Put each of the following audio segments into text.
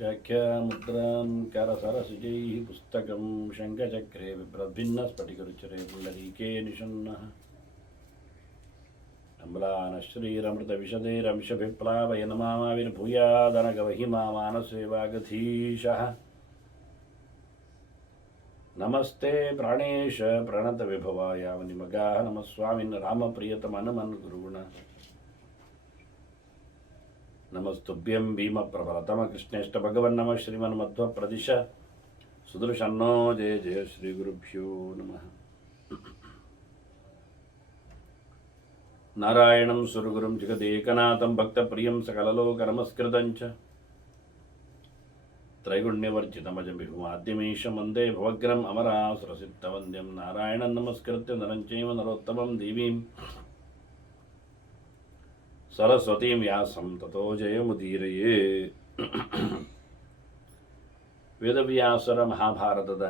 व्याख्यामुद्रां करसरसिजैः पुस्तकं शङ्खचक्रे बिभ्रद्भिन्नस्फटिकरुचिरे पुण्डरीके निषण्णः अम्लानश्रीरमृतविशदैरंशभिप्लावयनमाविर्भूयादनगवहिमा मानसे वागधीशः नमस्ते प्राणेश प्रणतविभवायावनिमगाः नमः स्वामिन् रामप्रियतमनमन्गुरुगुण नमस्तुभ्यं भीमप्रबलतमकृष्णेष्ट भगवन्नमः श्रीमन्मध्वप्रदिश सुदर्शन्नो जय जय श्रीगुरुभ्यो नमः। नारायणं सुरगुरुं जगदेकनाथं भक्तप्रियं सकललोकनमस्कृतं च त्रैगुण्यवर्जितमजं विभुमाद्यमीशं वन्दे भवग्रम् अमरासुरसिद्धवन्द्यं नारायणं नमस्कृत्य नरं चैव नरोत्तमं देवीं सरस्वतीं व्यासं ततो जयमुदीरये। ವೇದವ್ಯಾಸರ ಮಹಾಭಾರತದ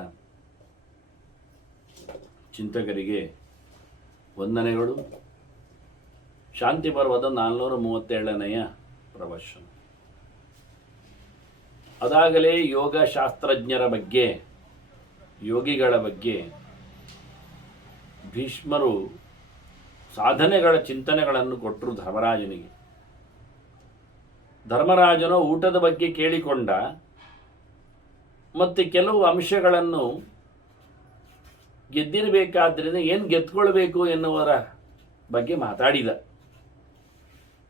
ಚಿಂತಕರಿಗೆ ವಂದನೆಗಳು. ಶಾಂತಿ ಪರ್ವದ 437ನೆಯ ಪ್ರವಚನ. ಅದಾಗಲೇ ಯೋಗಶಾಸ್ತ್ರಜ್ಞರ ಬಗ್ಗೆ, ಯೋಗಿಗಳ ಬಗ್ಗೆ ಭೀಷ್ಮರು ಸಾಧನೆಗಳ ಚಿಂತನೆಗಳನ್ನು ಕೊಟ್ಟರು ಧರ್ಮರಾಜನಿಗೆ. ಧರ್ಮರಾಜನು ಊಟದ ಬಗ್ಗೆ ಕೇಳಿಕೊಂಡ ಮತ್ತು ಕೆಲವು ಅಂಶಗಳನ್ನು ಗೆದ್ದಿರಬೇಕಾದ್ರಿಂದ ಏನು ಗೆದ್ಕೊಳ್ಬೇಕು ಎನ್ನುವರ ಬಗ್ಗೆ ಮಾತಾಡಿದ.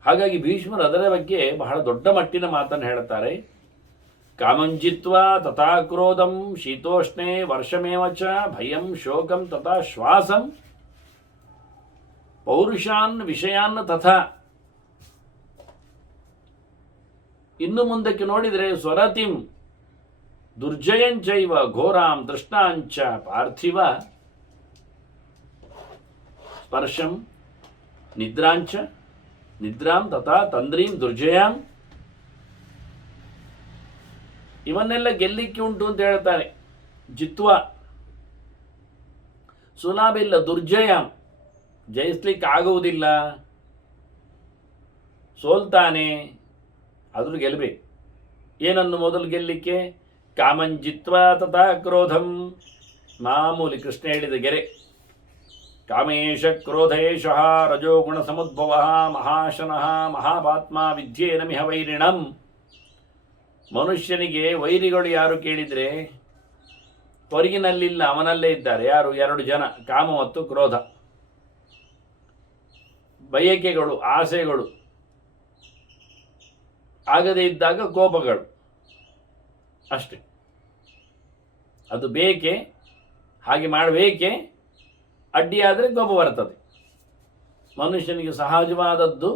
ಹಾಗಾಗಿ ಭೀಷ್ಮರು ಅದರ ಬಗ್ಗೆ ಬಹಳ ದೊಡ್ಡ ಮಟ್ಟಿನ ಮಾತನ್ನು ಹೇಳ್ತಾರೆ. ಕಾಮಂಜಿತ್ವಾ ತಥಾ ಕ್ರೋಧಂ ಶೀತೋಷ್ಣೆ ವರ್ಷಮೇವ ಚ ಭಯಂ ಶೋಕಂ ತಥಾ ಶ್ವಾಸಂ ಪೌರುಷಾನ್ ವಿಷಯಾನ್ ತಥಾ. ಇನ್ನು ಮುಂದಕ್ಕೆ ನೋಡಿದರೆ ಸ್ವರತಿಂ ದುರ್ಜಯಂಚೈವ ಘೋರಾಂ ತೃಷ್ಣಾಂಚ ಪಾರ್ಥಿವ ಸ್ಪರ್ಶಂ ನಿದ್ರಾಂಚ ನಿದ್ರಾಂ ತಥಾ ತಂದ್ರೀಂ ದುರ್ಜಯಾಂ. ಇವನ್ನೆಲ್ಲ ಗೆಲ್ಲಿಕ್ಕೆ ಉಂಟು ಅಂತ ಹೇಳ್ತಾರೆ. ಜಿತ್ವ ಸುಲಾಭ ಇಲ್ಲ, ದುರ್ಜಯಾಂ ಜಯಿಸ್ಲಿಕ್ಕೆ ಆಗುವುದಿಲ್ಲ, ಸೋಲ್ತಾನೆ, ಆದರೂ ಗೆಲ್ಲಬೇಕು. ಏನನ್ನು ಮೊದಲು ಗೆಲ್ಲಿಕ್ಕೆ? ಕಾಮಂಜಿತ್ವ ತಥಾ ಕ್ರೋಧಂ. ಮಾಮೂಲಿ ಕೃಷ್ಣ ಹೇಳಿದ ಗೆರೆ. ಕಾಮೇಶ ಕ್ರೋಧೇಶಃ ರಜೋಗುಣ ಸಮುದ್ಭವ ಮಹಾಶನಃ ಮಹಾಪಾತ್ಮ ವಿದ್ಯೇನ ಮಿಹ ವೈರಿಣಂ. ಮನುಷ್ಯನಿಗೆ ವೈರಿಗಳು ಯಾರು ಕೇಳಿದರೆ ಹೊರಗಿನಲ್ಲಿಲ್ಲ, ಅವನಲ್ಲೇ ಇದ್ದಾರೆ. ಯಾರು? 2 ಜನ, ಕಾಮ ಮತ್ತು ಕ್ರೋಧ. ಬಯಕೆಗಳು, ಆಸೆಗಳು, ಆಗದೇ ಇದ್ದಾಗ ಕೋಪಗಳು, ಅಷ್ಟೆ. ಅದು ಬೇಕೆ, ಹಾಗೆ ಮಾಡಬೇಕೆ, ಅಡ್ಡಿಯಾದರೆ ಕೋಪ ಬರ್ತದೆ. ಮನುಷ್ಯನಿಗೆ ಸಹಜವಾದದ್ದು.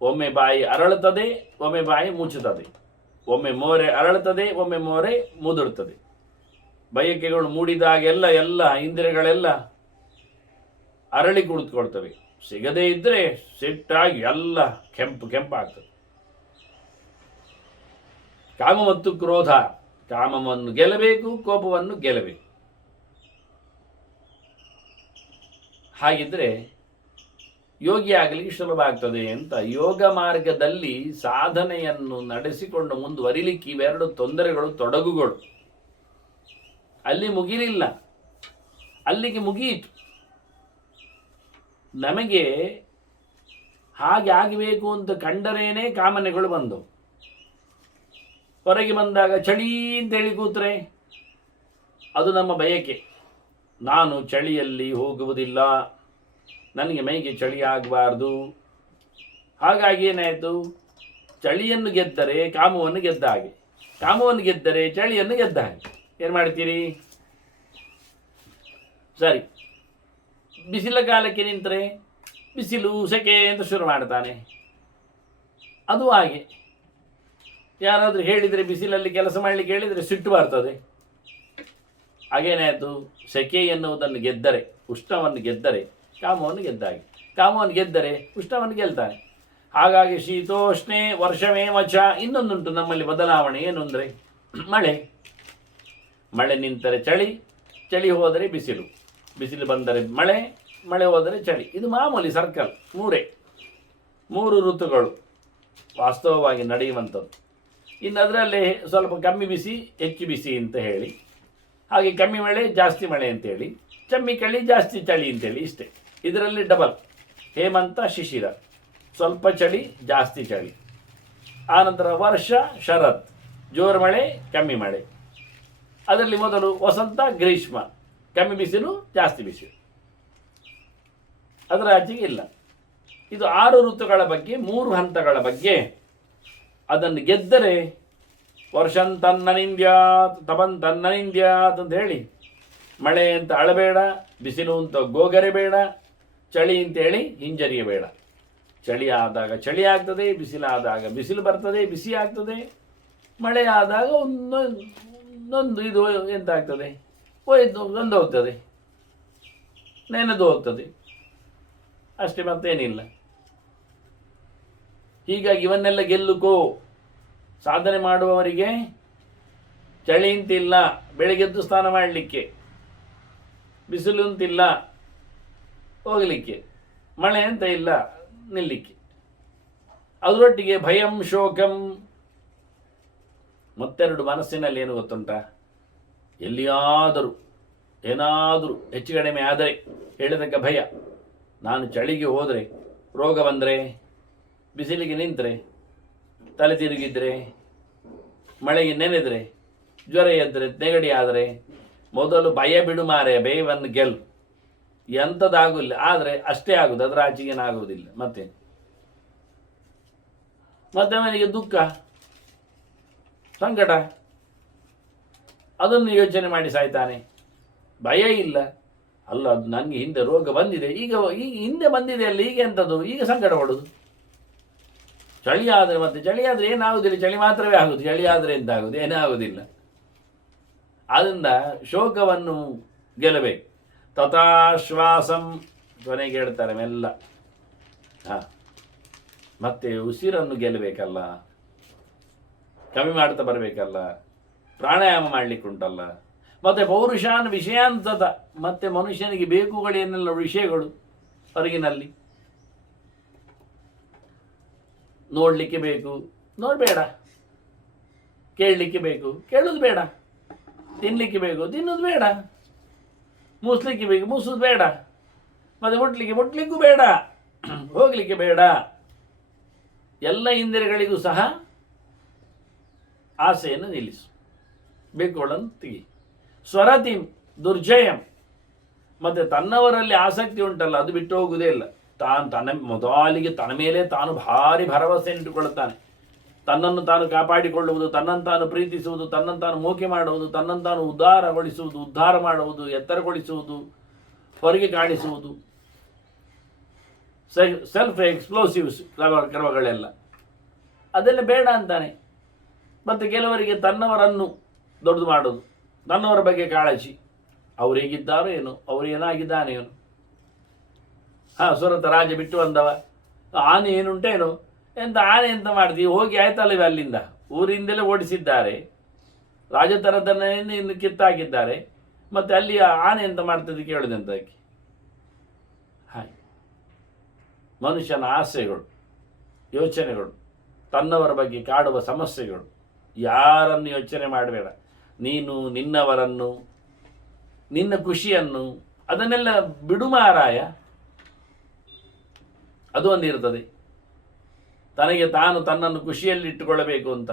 ಒಮ್ಮೆ ಬಾಯಿ ಅರಳುತ್ತದೆ, ಒಮ್ಮೆ ಬಾಯಿ ಮುಚ್ಚುತ್ತದೆ, ಒಮ್ಮೆ ಮೋರೆ ಅರಳುತ್ತದೆ, ಒಮ್ಮೆ ಮೋರೆ ಮುದುಡುತ್ತದೆ. ಬಯಕೆಗಳು ಮೂಡಿದಾಗೆಲ್ಲ ಎಲ್ಲ ಇಂದ್ರಿಯಗಳೆಲ್ಲ ಅರಳಿ ಕುಳಿತುಕೊಳ್ತವೆ. ಸಿಗದೇ ಇದ್ದರೆ ಸಿಟ್ಟಾಗಿ ಎಲ್ಲ ಕೆಂಪಾಗ್ತದೆ. ಕಾಮ ಮತ್ತು ಕ್ರೋಧ. ಕಾಮವನ್ನು ಗೆಲ್ಲಬೇಕು, ಕೋಪವನ್ನು ಗೆಲ್ಲಬೇಕು. ಹಾಗಿದ್ರೆ ಯೋಗಿ ಆಗಲಿಕ್ಕೆ ಸುಲಭ ಆಗ್ತದೆ ಅಂತ ಯೋಗ ಮಾರ್ಗದಲ್ಲಿ ಸಾಧನೆಯನ್ನು ನಡೆಸಿಕೊಂಡು ಮುಂದುವರಿಲಿಕ್ಕೆ ಇವೆರಡು ತೊಂದರೆಗಳು, ತೊಡಗುಗಳು. ಅಲ್ಲಿ ಮುಗಿಲಿಲ್ಲ, ಅಲ್ಲಿಗೆ ಮುಗಿಯಿತು. ನಮಗೆ ಹಾಗೆ ಆಗಬೇಕು ಅಂತ ಕಂಡರೇನೆ ಕಾಮನೆಗಳು ಬಂದವು. ಹೊರಗೆ ಬಂದಾಗ ಚಳಿ ಅಂತೇಳಿ ಕೂತ್ರೆ ಅದು ನಮ್ಮ ಬಯಕೆ. ನಾನು ಚಳಿಯಲ್ಲಿ ಹೋಗುವುದಿಲ್ಲ, ನನಗೆ ಮೈಗೆ ಚಳಿ ಆಗಬಾರ್ದು. ಹಾಗಾಗಿ ಏನಾಯಿತು? ಚಳಿಯನ್ನು ಗೆದ್ದರೆ ಕಾಮವನ್ನು ಗೆದ್ದ ಹಾಗೆ, ಕಾಮವನ್ನು ಗೆದ್ದರೆ ಚಳಿಯನ್ನು ಗೆದ್ದ ಹಾಗೆ. ಏನು ಮಾಡ್ತೀರಿ? ಸರಿ, ಬಿಸಿಲ ಕಾಲಕ್ಕೆ ನಿಂತರೆ ಬಿಸಿಲು ಸೆಕೆ ಅಂತ ಶುರು ಮಾಡ್ತಾನೆ. ಅದು ಹಾಗೆ. ಯಾರಾದರೂ ಹೇಳಿದರೆ, ಬಿಸಿಲಲ್ಲಿ ಕೆಲಸ ಮಾಡಲಿಕ್ಕೆ ಹೇಳಿದರೆ ಸಿಟ್ಟು ಬರ್ತದೆ. ಹಾಗೇನಾಯಿತು? ಸೆಕೆ ಎನ್ನುವುದನ್ನು ಗೆದ್ದರೆ, ಉಷ್ಣವನ್ನು ಗೆದ್ದರೆ ಕಾಮವನ್ನು ಗೆದ್ದಾಗೆ, ಕಾಮವನ್ನು ಗೆದ್ದರೆ ಉಷ್ಣವನ್ನು ಗೆಲ್ತಾನೆ. ಹಾಗಾಗಿ ಶೀತೋಷ್ಣೆ ವರ್ಷಮೇವ ಚ. ಇನ್ನೊಂದುಂಟು ನಮ್ಮಲ್ಲಿ ಬದಲಾವಣೆ. ಏನು ಅಂದರೆ ಮಳೆ. ಮಳೆ ನಿಂತರೆ ಚಳಿ, ಚಳಿ ಹೋದರೆ ಬಿಸಿಲು, ಬಿಸಿಲು ಬಂದರೆ ಮಳೆ, ಮಳೆ ಹೋದರೆ ಚಳಿ. ಇದು ಮಾಮೂಲಿ ಸರ್ಕಲ್. 3 ಋತುಗಳು ವಾಸ್ತವವಾಗಿ ನಡೆಯುವಂಥದ್ದು. ಇನ್ನು ಅದರಲ್ಲೇ ಸ್ವಲ್ಪ ಕಮ್ಮಿ ಬಿಸಿ ಹೆಚ್ಚು ಬಿಸಿ ಅಂತ ಹೇಳಿ, ಹಾಗೆ ಕಮ್ಮಿ ಮಳೆ ಜಾಸ್ತಿ ಮಳೆ ಅಂತೇಳಿ, ಕಮ್ಮಿ ಚಳಿ ಜಾಸ್ತಿ ಚಳಿ ಅಂತೇಳಿ, ಇಷ್ಟೇ. ಇದರಲ್ಲಿ ಡಬಲ್ ಹೇಮಂತ ಶಿಶಿರ, ಸ್ವಲ್ಪ ಚಳಿ ಜಾಸ್ತಿ ಚಳಿ. ಆನಂತರ ವರ್ಷ ಶರತ್, ಜೋರು ಮಳೆ ಕಮ್ಮಿ ಮಳೆ. ಅದರಲ್ಲಿ ಮೊದಲು ವಸಂತ ಗ್ರೀಷ್ಮ, ಕಮ್ಮಿ ಬಿಸಿಲು ಜಾಸ್ತಿ ಬಿಸಿಲು. ಅದರ ಆಚೆಗೆ ಇಲ್ಲ. ಇದು 6 ಋತುಗಳ ಬಗ್ಗೆ, 3 ಹಂತಗಳ ಬಗ್ಗೆ. ಅದನ್ನು ಗೆದ್ದರೆ ವರ್ಷಂತನ್ನನಿಂದ್ಯಾತ್ ತಪಂತನ್ನನಿಂದ್ಯಾತ್ ಅಂತ ಹೇಳಿ, ಮಳೆ ಅಂತ ಅಳಬೇಡ, ಬಿಸಿಲು ಅಂತ ಗೋಗರೆಬೇಡ, ಚಳಿ ಅಂತೇಳಿ ಹಿಂಜರಿಯಬೇಡ. ಚಳಿ ಆದಾಗ ಚಳಿ ಆಗ್ತದೆ, ಬಿಸಿಲಾದಾಗ ಬಿಸಿಲು ಬರ್ತದೆ, ಬಿಸಿ ಆಗ್ತದೆ. ಮಳೆ ಆದಾಗ ಒಂದೊಂದು ಇದು ಎಂತಾಗ್ತದೆ, ಒಂದು ಹೋಗ್ತದೆ, ನೆನೆದು ಹೋಗ್ತದೆ, ಅಷ್ಟೇ, ಮತ್ತೇನಿಲ್ಲ. ಹೀಗಾಗಿ ಇವನ್ನೆಲ್ಲ ಗೆಲ್ಲುಕೋ. ಸಾಧನೆ ಮಾಡುವವರಿಗೆ ಚಳಿ ಅಂತಿಲ್ಲ ಬೆಳಿಗ್ಗೆದ್ದು ಸ್ನಾನ ಮಾಡಲಿಕ್ಕೆ, ಬಿಸಿಲು ಅಂತಿಲ್ಲ ಹೋಗಲಿಕ್ಕೆ, ಮಳೆ ಅಂತ ಇಲ್ಲ ನಿಲ್ಲಿಕ್ಕೆ. ಅದರೊಟ್ಟಿಗೆ ಭಯಂ ಶೋಕಂ, ಮತ್ತೆರಡು ಮನಸ್ಸಿನಲ್ಲಿ ಏನು ಗೊತ್ತುಂಟ, ಎಲ್ಲಿಯಾದರೂ ಏನಾದರೂ ಹೆಚ್ಚು ಕಡಿಮೆ ಆದರೆ ಹೇಳಿದಕ್ಕೆ ಭಯ. ನಾನು ಚಳಿಗೆ ಹೋದರೆ, ರೋಗ ಬಂದರೆ, ಬಿಸಿಲಿಗೆ ನಿಂತರೆ, ತಲೆ ತಿರುಗಿದ್ರೆ, ಮಳೆಗೆ ನೆನೆದರೆ, ಜ್ವರ ಎದ್ದರೆ, ನೆಗಡಿ ಆದರೆ, ಮೊದಲು ಭಯ ಬಿಡು ಮಾರೆ, ಭಯವನ್ನು ಗೆಲ್. ಎಂಥದ್ದಾಗಿಲ್ಲ, ಆದರೆ ಅಷ್ಟೇ ಆಗುದು, ಅದರ ಆಚೆಗೇನಾಗುವುದಿಲ್ಲ. ಮತ್ತೆ ಅವನಿಗೆ ದುಃಖ ಸಂಕಟ, ಅದನ್ನು ಯೋಚನೆ ಮಾಡಿ ಸಾಯ್ತಾನೆ. ಭಯ ಇಲ್ಲ, ಅಲ್ಲ ಅದು ನನಗೆ ಹಿಂದೆ ರೋಗ ಬಂದಿದೆ, ಈಗ ಹಿಂದೆ ಬಂದಿದೆ ಅಲ್ಲ, ಈಗ ಎಂಥದ್ದು, ಈಗ ಸಂಕಟ ಪಡೋದು. ಚಳಿ ಆದರೆ, ಮತ್ತೆ ಚಳಿ ಆದರೆ ಏನಾಗುದಿಲ್ಲ, ಚಳಿ ಮಾತ್ರವೇ ಆಗುದು, ಚಳಿ ಆದರೆ ಎಂತಾಗುದು, ಏನಾಗುವುದಿಲ್ಲ. ಆದ್ದರಿಂದ ಶೋಕವನ್ನು ಗೆಲ್ಲಬೇಕು. ತಥಾಶ್ವಾಸಂ ಕೊನೆಗೆ ಹೇಳ್ತಾರೆ ಮೆಲ್ಲ. ಮತ್ತೆ ಉಸಿರನ್ನು ಗೆಲ್ಲಬೇಕಲ್ಲ, ಕಮ್ಮಿ ಮಾಡ್ತಾ ಬರಬೇಕಲ್ಲ, ಪ್ರಾಣಾಯಾಮ ಮಾಡಲಿಕ್ಕುಂಟಲ್ಲ. ಮತ್ತೆ ಪೌರುಷಾನ್ ವಿಷಯಾಂತದ, ಮತ್ತೆ ಮನುಷ್ಯನಿಗೆ ಬೇಕುಗಳೇನೆಲ್ಲ ವಿಷಯಗಳು ಹೊರಗಿನಲ್ಲಿ ನೋಡಲಿಕ್ಕೆ ಬೇಕು, ನೋಡಬೇಡ. ಕೇಳಲಿಕ್ಕೆ ಬೇಕು, ಕೇಳೋದು ಬೇಡ. ತಿನ್ನಲಿಕ್ಕೆ ಬೇಕು, ತಿನ್ನೋದು ಬೇಡ. ಮುಸ್ಲಿಕ್ಕೆ ಬೇಕು, ಮುಸೋದು ಬೇಡ. ಮತ್ತೆ ಮುಟ್ಲಿಕ್ಕೂ ಬೇಡ, ಹೋಗಲಿಕ್ಕೆ ಬೇಡ. ಎಲ್ಲ ಇಂದ್ರಿಯಗಳಿಗೂ ಸಹ ಆಸೆಯನ್ನು ನಿಲ್ಲಿಸು, ಬೇಕುಗಳನ್ನು ತೆಗಿ. ಸ್ವರತಿಂ ದುರ್ಜಯಂ, ಮತ್ತೆ ತನ್ನವರಲ್ಲಿ ಆಸಕ್ತಿ ಉಂಟಲ್ಲ, ಅದು ಬಿಟ್ಟು ಹೋಗುವುದೇ ಇಲ್ಲ. ಮೊದಲಿಗೆ ತನ್ನ ಮೇಲೆ ತಾನು ಭಾರಿ ಭರವಸೆ ಇಟ್ಟುಕೊಳ್ಳುತ್ತಾನೆ. ತನ್ನನ್ನು ತಾನು ಕಾಪಾಡಿಕೊಳ್ಳುವುದು, ತನ್ನನ್ನು ತಾನು ಪ್ರೀತಿಸುವುದು, ತನ್ನನ್ನು ತಾನು ಮೋಕೆ ಮಾಡುವುದು, ತನ್ನನ್ನು ತಾನು ಉದ್ಧಾರಗೊಳಿಸುವುದು, ಉದ್ಧಾರ ಮಾಡುವುದು, ಎತ್ತರಗೊಳಿಸುವುದು, ಹೊರಗೆ ಕಾಣಿಸುವುದು, ಸೆಲ್ಫ್ ಎಕ್ಸ್ಪ್ಲೋಸಿವ್ಸ್ ಕ್ರಮಗಳೆಲ್ಲ, ಅದೆಲ್ಲ ಬೇಡ ಅಂತಾನೆ. ಮತ್ತು ಕೆಲವರಿಗೆ ತನ್ನವರನ್ನು ದೊಡ್ಡದು ಮಾಡೋದು, ತನ್ನವರ ಬಗ್ಗೆ ಕಾಳಜಿ, ಅವ್ರು ಹೇಗಿದ್ದಾರೋ ಏನು, ಅವ್ರು ಏನಾಗಿದ್ದಾನೆ ಏನು. ಸುರತ ರಾಜ ಬಿಟ್ಟು ಬಂದವ, ಆನೆ ಏನುಂಟೇನು, ಎಂತ ಆನೆ ಎಂತ ಮಾಡ್ತೀವಿ, ಹೋಗಿ ಆಯ್ತಲ್ಲವೇ, ಅಲ್ಲಿಂದ ಊರಿಂದಲೇ ಓಡಿಸಿದ್ದಾರೆ, ರಾಜತನದನ್ನೇ ಇನ್ನು ಕಿತ್ತಾಕಿದ್ದಾರೆ, ಮತ್ತೆ ಅಲ್ಲಿ ಆನೆ ಎಂತ ಮಾಡ್ತದೆ ಕೇಳಿದಂತಕ್ಕೆ. ಹಾಗೆ ಮನುಷ್ಯನ ಆಸೆಗಳು, ಯೋಚನೆಗಳು, ತನ್ನವರ ಬಗ್ಗೆ ಕಾಡುವ ಸಮಸ್ಯೆಗಳು, ಯಾರನ್ನು ಯೋಚನೆ ಮಾಡಬೇಡ. ನೀನು ನಿನ್ನವರನ್ನು, ನಿನ್ನ ಖುಷಿಯನ್ನು, ಅದನ್ನೆಲ್ಲ ಬಿಡು ಮಾರಾಯ. ಅದು ಒಂದಿರ್ತದೆ, ತನಗೆ ತಾನು ತನ್ನನ್ನು ಖುಷಿಯಲ್ಲಿ ಇಟ್ಟುಕೊಳ್ಳಬೇಕು ಅಂತ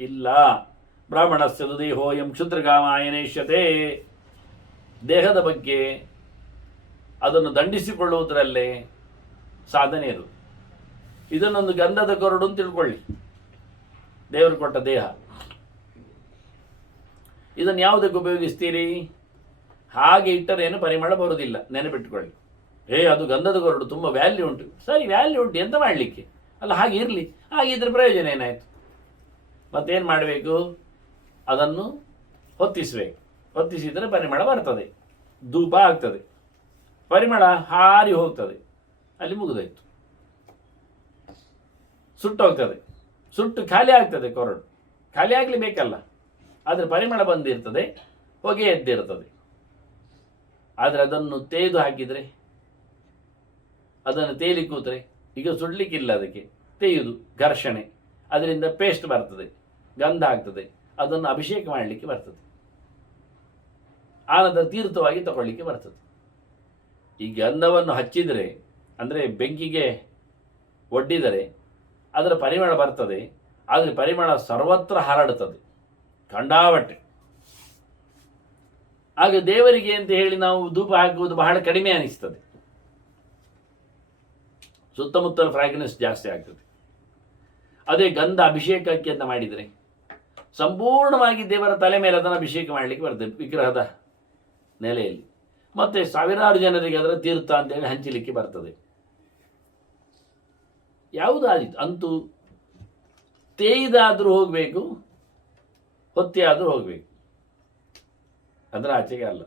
ಇಲ್ಲ. ಬ್ರಾಹ್ಮಣಸ್ಯ ದೇಹೋಯಂ ಕ್ಷುದ್ರಗಾಮಾಯನೇಶ್ಯತೆ, ದೇಹದ ಬಗ್ಗೆ ಅದನ್ನು ದಂಡಿಸಿಕೊಳ್ಳುವುದರಲ್ಲೇ ಸಾಧನೆ ಇರು. ಇದನ್ನೊಂದು ಗಂಧದ ಕೊರಡು ಅಂತ ತಿಳ್ಕೊಳ್ಳಿ. ದೇವರು ಕೊಟ್ಟ ದೇಹ, ಇದನ್ನು ಯಾವುದಕ್ಕೆ ಉಪಯೋಗಿಸ್ತೀರಿ? ಹಾಗೆ ಇಟ್ಟರೆ ಏನು ಪರಿಮಳ ಬರುವುದಿಲ್ಲ, ನೆನಪಿಟ್ಟುಕೊಳ್ಳಿ. ಅದು ಗಂಧದ ಕೊರಡು, ತುಂಬ ವ್ಯಾಲ್ಯೂ ಉಂಟು. ಸರಿ, ವ್ಯಾಲ್ಯೂ ಉಂಟು, ಎಂತ ಮಾಡಲಿಕ್ಕೆ ಅಲ್ಲ, ಹಾಗೆ ಇರಲಿ. ಹಾಗಿದ್ರೆ ಪ್ರಯೋಜನ ಏನಾಯಿತು? ಮತ್ತೇನು ಮಾಡಬೇಕು? ಅದನ್ನು ಹೊತ್ತಿಸಬೇಕು. ಹೊತ್ತಿಸಿದರೆ ಪರಿಮಳ ಬರ್ತದೆ, ಧೂಪ ಆಗ್ತದೆ, ಪರಿಮಳ ಹಾರಿ ಹೋಗ್ತದೆ, ಅಲ್ಲಿ ಮುಗಿದೋಯ್ತು. ಸುಟ್ಟೋಗ್ತದೆ, ಸುಟ್ಟು ಖಾಲಿ ಆಗ್ತದೆ ಕೊರಡು, ಖಾಲಿ ಆಗಲಿ ಬೇಕಲ್ಲ. ಆದರೆ ಪರಿಮಳ ಬಂದಿರ್ತದೆ, ಹೊಗೆ ಎದ್ದಿರ್ತದೆ. ಆದರೆ ಅದನ್ನು ತೇದು ಹಾಕಿದರೆ, ಅದನ್ನು ತೇಲಿ ಕೂತ್ರೆ, ಈಗ ಸುಡ್ಲಿಕ್ಕಿಲ್ಲ, ಅದಕ್ಕೆ ತೇಯುವುದು ಘರ್ಷಣೆ, ಅದರಿಂದ ಪೇಸ್ಟ್ ಬರ್ತದೆ. ಗಂಧ ಆಗ್ತದೆ, ಅದನ್ನು ಅಭಿಷೇಕ ಮಾಡಲಿಕ್ಕೆ ಬರ್ತದೆ, ಆನಂತರ ತೀರ್ಥವಾಗಿ ತಗೊಳ್ಳಿಕ್ಕೆ ಬರ್ತದೆ. ಈ ಗಂಧವನ್ನು ಹಚ್ಚಿದರೆ ಅಂದರೆ ಬೆಂಕಿಗೆ ಒಡ್ಡಿದರೆ ಅದರ ಪರಿಮಳ ಬರ್ತದೆ, ಆದರೆ ಪರಿಮಳ ಸರ್ವತ್ರ ಹರಡುತ್ತದೆ ಖಂಡಾವಟ್ಟೆ. ಆಗ ದೇವರಿಗೆ ಅಂತ ಹೇಳಿ ನಾವು ಧೂಪ ಹಾಕುವುದು ಬಹಳ ಕಡಿಮೆ ಅನಿಸ್ತದೆ, ಸುತ್ತಮುತ್ತಲ ಫ್ರಾಗ್ರೆನ್ಸ್ ಜಾಸ್ತಿ ಆಗ್ತದೆ. ಅದೇ ಗಂಧ ಅಭಿಷೇಕಕ್ಕೆ ಅಂತ ಮಾಡಿದರೆ ಸಂಪೂರ್ಣವಾಗಿ ದೇವರ ತಲೆ ಮೇಲೆ ಅದನ್ನು ಅಭಿಷೇಕ ಮಾಡಲಿಕ್ಕೆ ಬರ್ತದೆ, ವಿಗ್ರಹದ ನೆಲೆಯಲ್ಲಿ. ಮತ್ತು ಸಾವಿರಾರು ಜನರಿಗೆ ಅದರ ತೀರ್ಥ ಅಂತೇಳಿ ಹಂಚಲಿಕ್ಕೆ ಬರ್ತದೆ. ಯಾವುದಾದಿತ್ತು ಅಂತೂ ತೇಯ್ದಾದರೂ ಹೋಗಬೇಕು, ಹೊತ್ತೆ ಆದರೂ ಹೋಗಬೇಕು, ಅದರ ಆಚೆಗೆ ಅಲ್ಲ.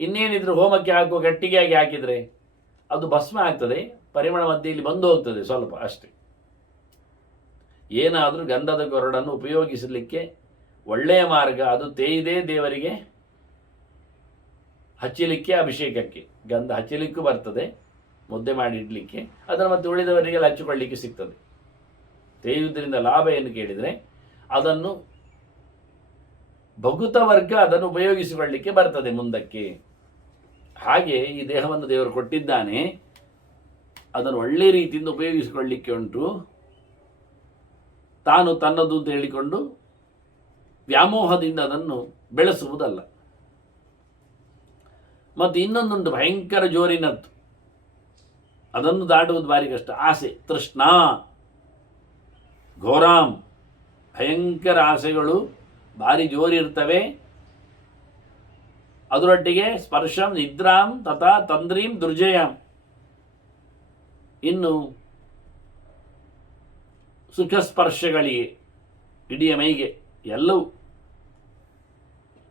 ಇನ್ನೇನಿದ್ರು ಹೋಮಕ್ಕೆ ಹಾಕುವ ಗಟ್ಟಿಗೆಯಾಗಿ ಹಾಕಿದರೆ ಅದು ಭಸ್ಮ ಆಗ್ತದೆ, ಪರಿಮಳ ಮಧ್ಯೆಯಲ್ಲಿ ಬಂದು ಹೋಗ್ತದೆ ಸ್ವಲ್ಪ ಅಷ್ಟೇ. ಏನಾದರೂ ಗಂಧದ ಕೊರಡನ್ನು ಉಪಯೋಗಿಸಲಿಕ್ಕೆ ಒಳ್ಳೆಯ ಮಾರ್ಗ ಅದು ತೇಯ್ದೇ ದೇವರಿಗೆ ಹಚ್ಚಲಿಕ್ಕೆ, ಅಭಿಷೇಕಕ್ಕೆ ಗಂಧ ಹಚ್ಚಲಿಕ್ಕೂ ಬರ್ತದೆ, ಮುದ್ದೆ ಮಾಡಿ ಇಡಲಿಕ್ಕೆ, ಅದನ್ನು ಮತ್ತೆ ಉಳಿದವರಿಗೆಲ್ಲ ಹಚ್ಚಿಕೊಳ್ಳಿಕ್ಕೆ ಸಿಗ್ತದೆ. ತೇಯುವುದರಿಂದ ಲಾಭ ಏನು ಕೇಳಿದರೆ ಅದನ್ನು ಭಗುತ ವರ್ಗ ಅದನ್ನು ಉಪಯೋಗಿಸಿಕೊಳ್ಳಲಿಕ್ಕೆ ಬರ್ತದೆ ಮುಂದಕ್ಕೆ. ಹಾಗೆ ಈ ದೇಹವನ್ನು ದೇವರು ಕೊಟ್ಟಿದ್ದಾನೆ, ಅದನ್ನು ಒಳ್ಳೆ ರೀತಿಯಿಂದ ಉಪಯೋಗಿಸಿಕೊಳ್ಳಲಿಕ್ಕೆ ಉಂಟು. ತಾನು ತನ್ನದು ಅಂತ ಹೇಳಿಕೊಂಡು ವ್ಯಾಮೋಹದಿಂದ ಅದನ್ನು ಬೆಳೆಸುವುದಲ್ಲ. ಮತ್ತು ಇನ್ನೊಂದುಂಟು ಭಯಂಕರ ಜೋರಿನದ್ದು, ಅದನ್ನು ದಾಟುವುದು ಭಾರಿ ಕಷ್ಟ. ಆಸೆ, ತೃಷ್ಣ, ಘೋರಾಮ್, ಭಯಂಕರ ಆಸೆಗಳು ಭಾರಿ ಜೋರಿರ್ತವೆ. ಅದರೊಟ್ಟಿಗೆ ಸ್ಪರ್ಶಂ ನಿದ್ರಾಂ ತಥಾ ತಂದ್ರೀಂ ದುರ್ಜಯಾಂ, ಇನ್ನು ಸುಖ ಸ್ಪರ್ಶಗಳಿಗೆ ಇಡೀ ಮೈಗೆ ಎಲ್ಲವೂ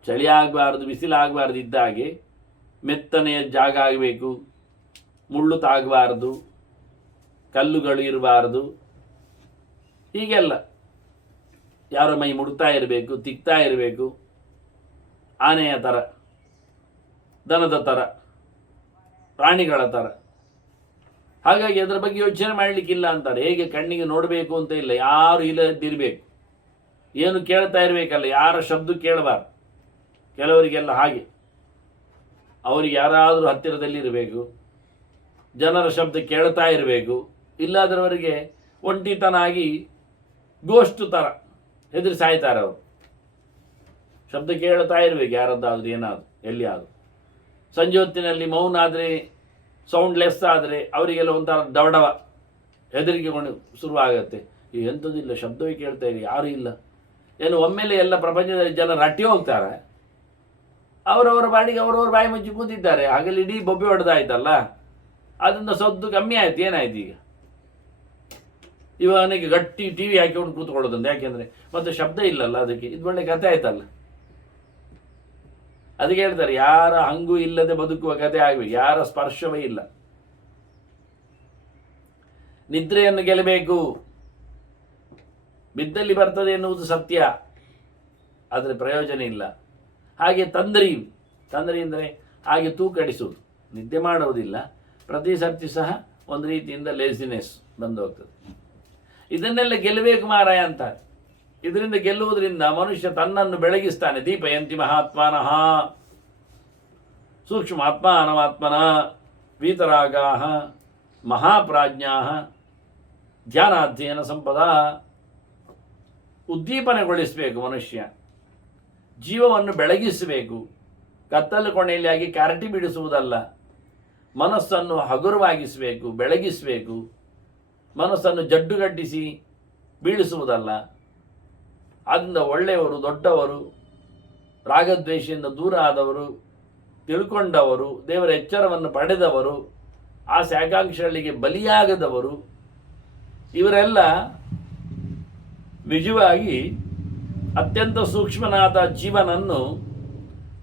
ಚಳಿ ಆಗಬಾರ್ದು, ಬಿಸಿಲಾಗಬಾರ್ದು, ಇದ್ದ ಹಾಗೆ ಮೆತ್ತನೆಯ ಜಾಗ ಆಗಬೇಕು, ಮುಳ್ಳು ತಾಗಬಾರ್ದು, ಕಲ್ಲುಗಳು ಇರಬಾರ್ದು, ಹೀಗೆಲ್ಲ. ಯಾರ ಮೈ ಮುಡ್ತಾ ಇರಬೇಕು, ತಿಕ್ತಾ ಇರಬೇಕು, ಆನೆಯ ಥರ, ದನದ ಥರ, ಪ್ರಾಣಿಗಳ ಥರ. ಹಾಗಾಗಿ ಅದರ ಬಗ್ಗೆ ಯೋಚನೆ ಮಾಡಲಿಕ್ಕಿಲ್ಲ ಅಂತಾರೆ. ಹೇಗೆ ಕಣ್ಣಿಗೆ ನೋಡಬೇಕು ಅಂತ ಇಲ್ಲ, ಯಾರು ಇಲ್ಲದಿರಬೇಕು, ಏನು ಕೇಳ್ತಾ ಇರಬೇಕಲ್ಲ, ಯಾರ ಶಬ್ದ ಕೇಳಬಾರ್ದು. ಕೆಲವರಿಗೆಲ್ಲ ಹಾಗೆ, ಅವರಿಗೆ ಯಾರಾದರೂ ಹತ್ತಿರದಲ್ಲಿರಬೇಕು, ಜನರ ಶಬ್ದ ಕೇಳ್ತಾ ಇರಬೇಕು. ಇಲ್ಲಾದರವರಿಗೆ ಒಂಟಿತನಾಗಿ ಗೋಷ್ಟು ಥರ ಹೆದರಿ ಸಾಯ್ತಾರೆ ಅವರು. ಶಬ್ದ ಕೇಳ್ತಾ ಇರಬೇಕು, ಯಾರದ್ದಾದ್ರೂ ಏನಾದರೂ ಎಲ್ಲಿಯಾದರೂ. ಸಂಜೆ ಹೊತ್ತಿನಲ್ಲಿ ಮೌನ ಆದರೆ, ಸೌಂಡ್ಲೆಸ್ ಆದರೆ ಅವರಿಗೆಲ್ಲ ಒಂಥರ ದವಡವ ಹೆದರಿಕೆಗೊಂಡು ಶುರುವಾಗತ್ತೆ. ಈಗ ಎಂಥದ್ದಿಲ್ಲ, ಶಬ್ದವೇ ಕೇಳ್ತಾ ಇದೆ, ಯಾರೂ ಇಲ್ಲ. ಏನು ಒಮ್ಮೆಲೆ ಎಲ್ಲ ಪ್ರಪಂಚದಲ್ಲಿ ಜನ ರಟ್ಟಿ ಹೋಗ್ತಾರೆ, ಅವರವರ ಬಾಡಿಗೆ ಅವರವ್ರ ಬಾಯಿ ಮುಚ್ಚಿ ಕೂತಿದ್ದಾರೆ. ಹಾಗಲ್ಲಿ ಇಡೀ ಬೊಬ್ಬೆ ಹೊಡೆದಾಯ್ತಲ್ಲ, ಅದರಿಂದ ಸದ್ದು ಕಮ್ಮಿ ಆಯ್ತು. ಏನಾಯ್ತು ಈಗ? ಇವನಿಗೆ ಗಟ್ಟಿ ಟಿ ವಿ ಹಾಕಿಕೊಂಡು ಕೂತ್ಕೊಳ್ಳೋದಂತ. ಯಾಕೆಂದರೆ ಮತ್ತೆ ಶಬ್ದ ಇಲ್ಲಲ್ಲ, ಅದಕ್ಕೆ ಇದು ಒಳ್ಳೆ ಕಥೆ ಆಯ್ತಲ್ಲ. ಅದಕ್ಕೆ ಹೇಳ್ತಾರೆ, ಯಾರ ಹಂಗು ಇಲ್ಲದೆ ಬದುಕುವ ಕಥೆ ಆಗಬೇಕು, ಯಾರ ಸ್ಪರ್ಶವೇ ಇಲ್ಲ. ನಿದ್ರೆಯನ್ನು ಗೆಲ್ಲಬೇಕು, ಬಿದ್ದಲ್ಲಿ ಬರ್ತದೆ ಎನ್ನುವುದು ಸತ್ಯ, ಆದರೆ ಪ್ರಯೋಜನ ಇಲ್ಲ. ಹಾಗೆ ತಂದ್ರಿ ಅಂದರೆ ಹಾಗೆ ತೂಕಡಿಸುವುದು, ನಿದ್ದೆ ಮಾಡುವುದಿಲ್ಲ. ಪ್ರತಿ ಸರ್ತಿ ಸಹ ಒಂದು ರೀತಿಯಿಂದ ಲೇಸಿನೆಸ್ ಬಂದು ಹೋಗ್ತದೆ. ಇದನ್ನೆಲ್ಲ ಗೆಲ್ಲಬೇಕು ಮಾರಾಯ ಅಂತಾರೆ. ಇದರಿಂದ ಗೆಲ್ಲುವುದರಿಂದ ಮನುಷ್ಯ ತನ್ನನ್ನು ಬೆಳಗಿಸ್ತಾನೆ. ದೀಪಯಂತಿ ಮಹಾತ್ಮಾನಃ ಸೂಕ್ಷ್ಮಾತ್ಮಾನಮಾತ್ಮನ ವೀತರಾಗಾಹ ಮಹಾಪ್ರಾಜ್ಞಾಃ ಧ್ಯಾನಾಧ್ಯಯನ ಸಂಪದ. ಉದ್ದೀಪನಗೊಳಿಸಬೇಕು ಮನುಷ್ಯ, ಜೀವವನ್ನು ಬೆಳಗಿಸಬೇಕು. ಕತ್ತಲು ಕೊನೆಯಲ್ಲಿ ಆಗಿ ಕ್ಯಾರಟಿ ಬಿಡಿಸುವುದಲ್ಲ, ಮನಸ್ಸನ್ನು ಹಗುರವಾಗಿಸಬೇಕು, ಬೆಳಗಿಸಬೇಕು. ಮನಸ್ಸನ್ನು ಜಡ್ಡುಗಟ್ಟಿಸಿ ಬೀಳಿಸುವುದಲ್ಲ. ಆದ್ದರಿಂದ ಒಳ್ಳೆಯವರು, ದೊಡ್ಡವರು, ರಾಗದ್ವೇಷದಿಂದ ದೂರ ಆದವರು, ತಿಳ್ಕೊಂಡವರು, ದೇವರ ಎಚ್ಚರವನ್ನು ಪಡೆದವರು, ಆಸೆ ಆಕಾಂಕ್ಷೆಗಳಿಗೆ ಬಲಿಯಾಗದವರು, ಇವರೆಲ್ಲ ನಿಜವಾಗಿ ಅತ್ಯಂತ ಸೂಕ್ಷ್ಮನಾದ ಜೀವನನ್ನು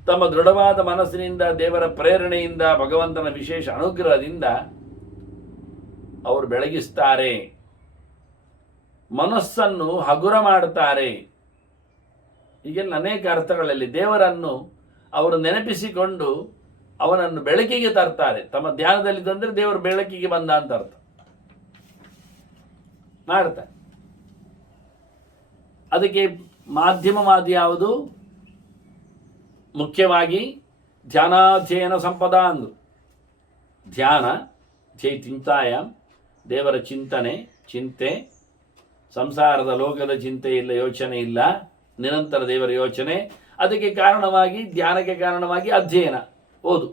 ತಮ್ಮ ದೃಢವಾದ ಮನಸ್ಸಿನಿಂದ, ದೇವರ ಪ್ರೇರಣೆಯಿಂದ, ಭಗವಂತನ ವಿಶೇಷ ಅನುಗ್ರಹದಿಂದ ಅವರು ಬೆಳಗಿಸ್ತಾರೆ. ಮನಸ್ಸನ್ನು ಹಗುರ ಮಾಡುತ್ತಾರೆ. ಹೀಗೆಲ್ಲ ಅನೇಕ ಅರ್ಥಗಳಲ್ಲಿ ದೇವರನ್ನು ಅವರು ನೆನಪಿಸಿಕೊಂಡು ಅವನನ್ನು ಬೆಳಕಿಗೆ ತರ್ತಾರೆ. ತಮ್ಮ ಧ್ಯಾನದಲ್ಲಿ ತಂದರೆ ದೇವರು ಬೆಳಕಿಗೆ ಬಂದ ಅಂತ ಅರ್ಥ ಮಾಡ್ತಾರೆ. ಅದಕ್ಕೆ ಮಾಧ್ಯಮವಾದ ಯಾವುದು? ಮುಖ್ಯವಾಗಿ ಧ್ಯಾನಾಧ್ಯಯನ ಸಂಪದ ಅಂದು. ಧ್ಯಾನ ಚಿಂತಾಯ, ದೇವರ ಚಿಂತನೆ, ಚಿಂತೆ, ಸಂಸಾರದ ಲೋಕದ ಚಿಂತೆ ಇಲ್ಲ, ಯೋಚನೆ ಇಲ್ಲ, ನಿರಂತರ ದೇವರ ಯೋಚನೆ. ಅದಕ್ಕೆ ಕಾರಣವಾಗಿ, ಧ್ಯಾನಕ್ಕೆ ಕಾರಣವಾಗಿ ಅಧ್ಯಯನ, ಓದು.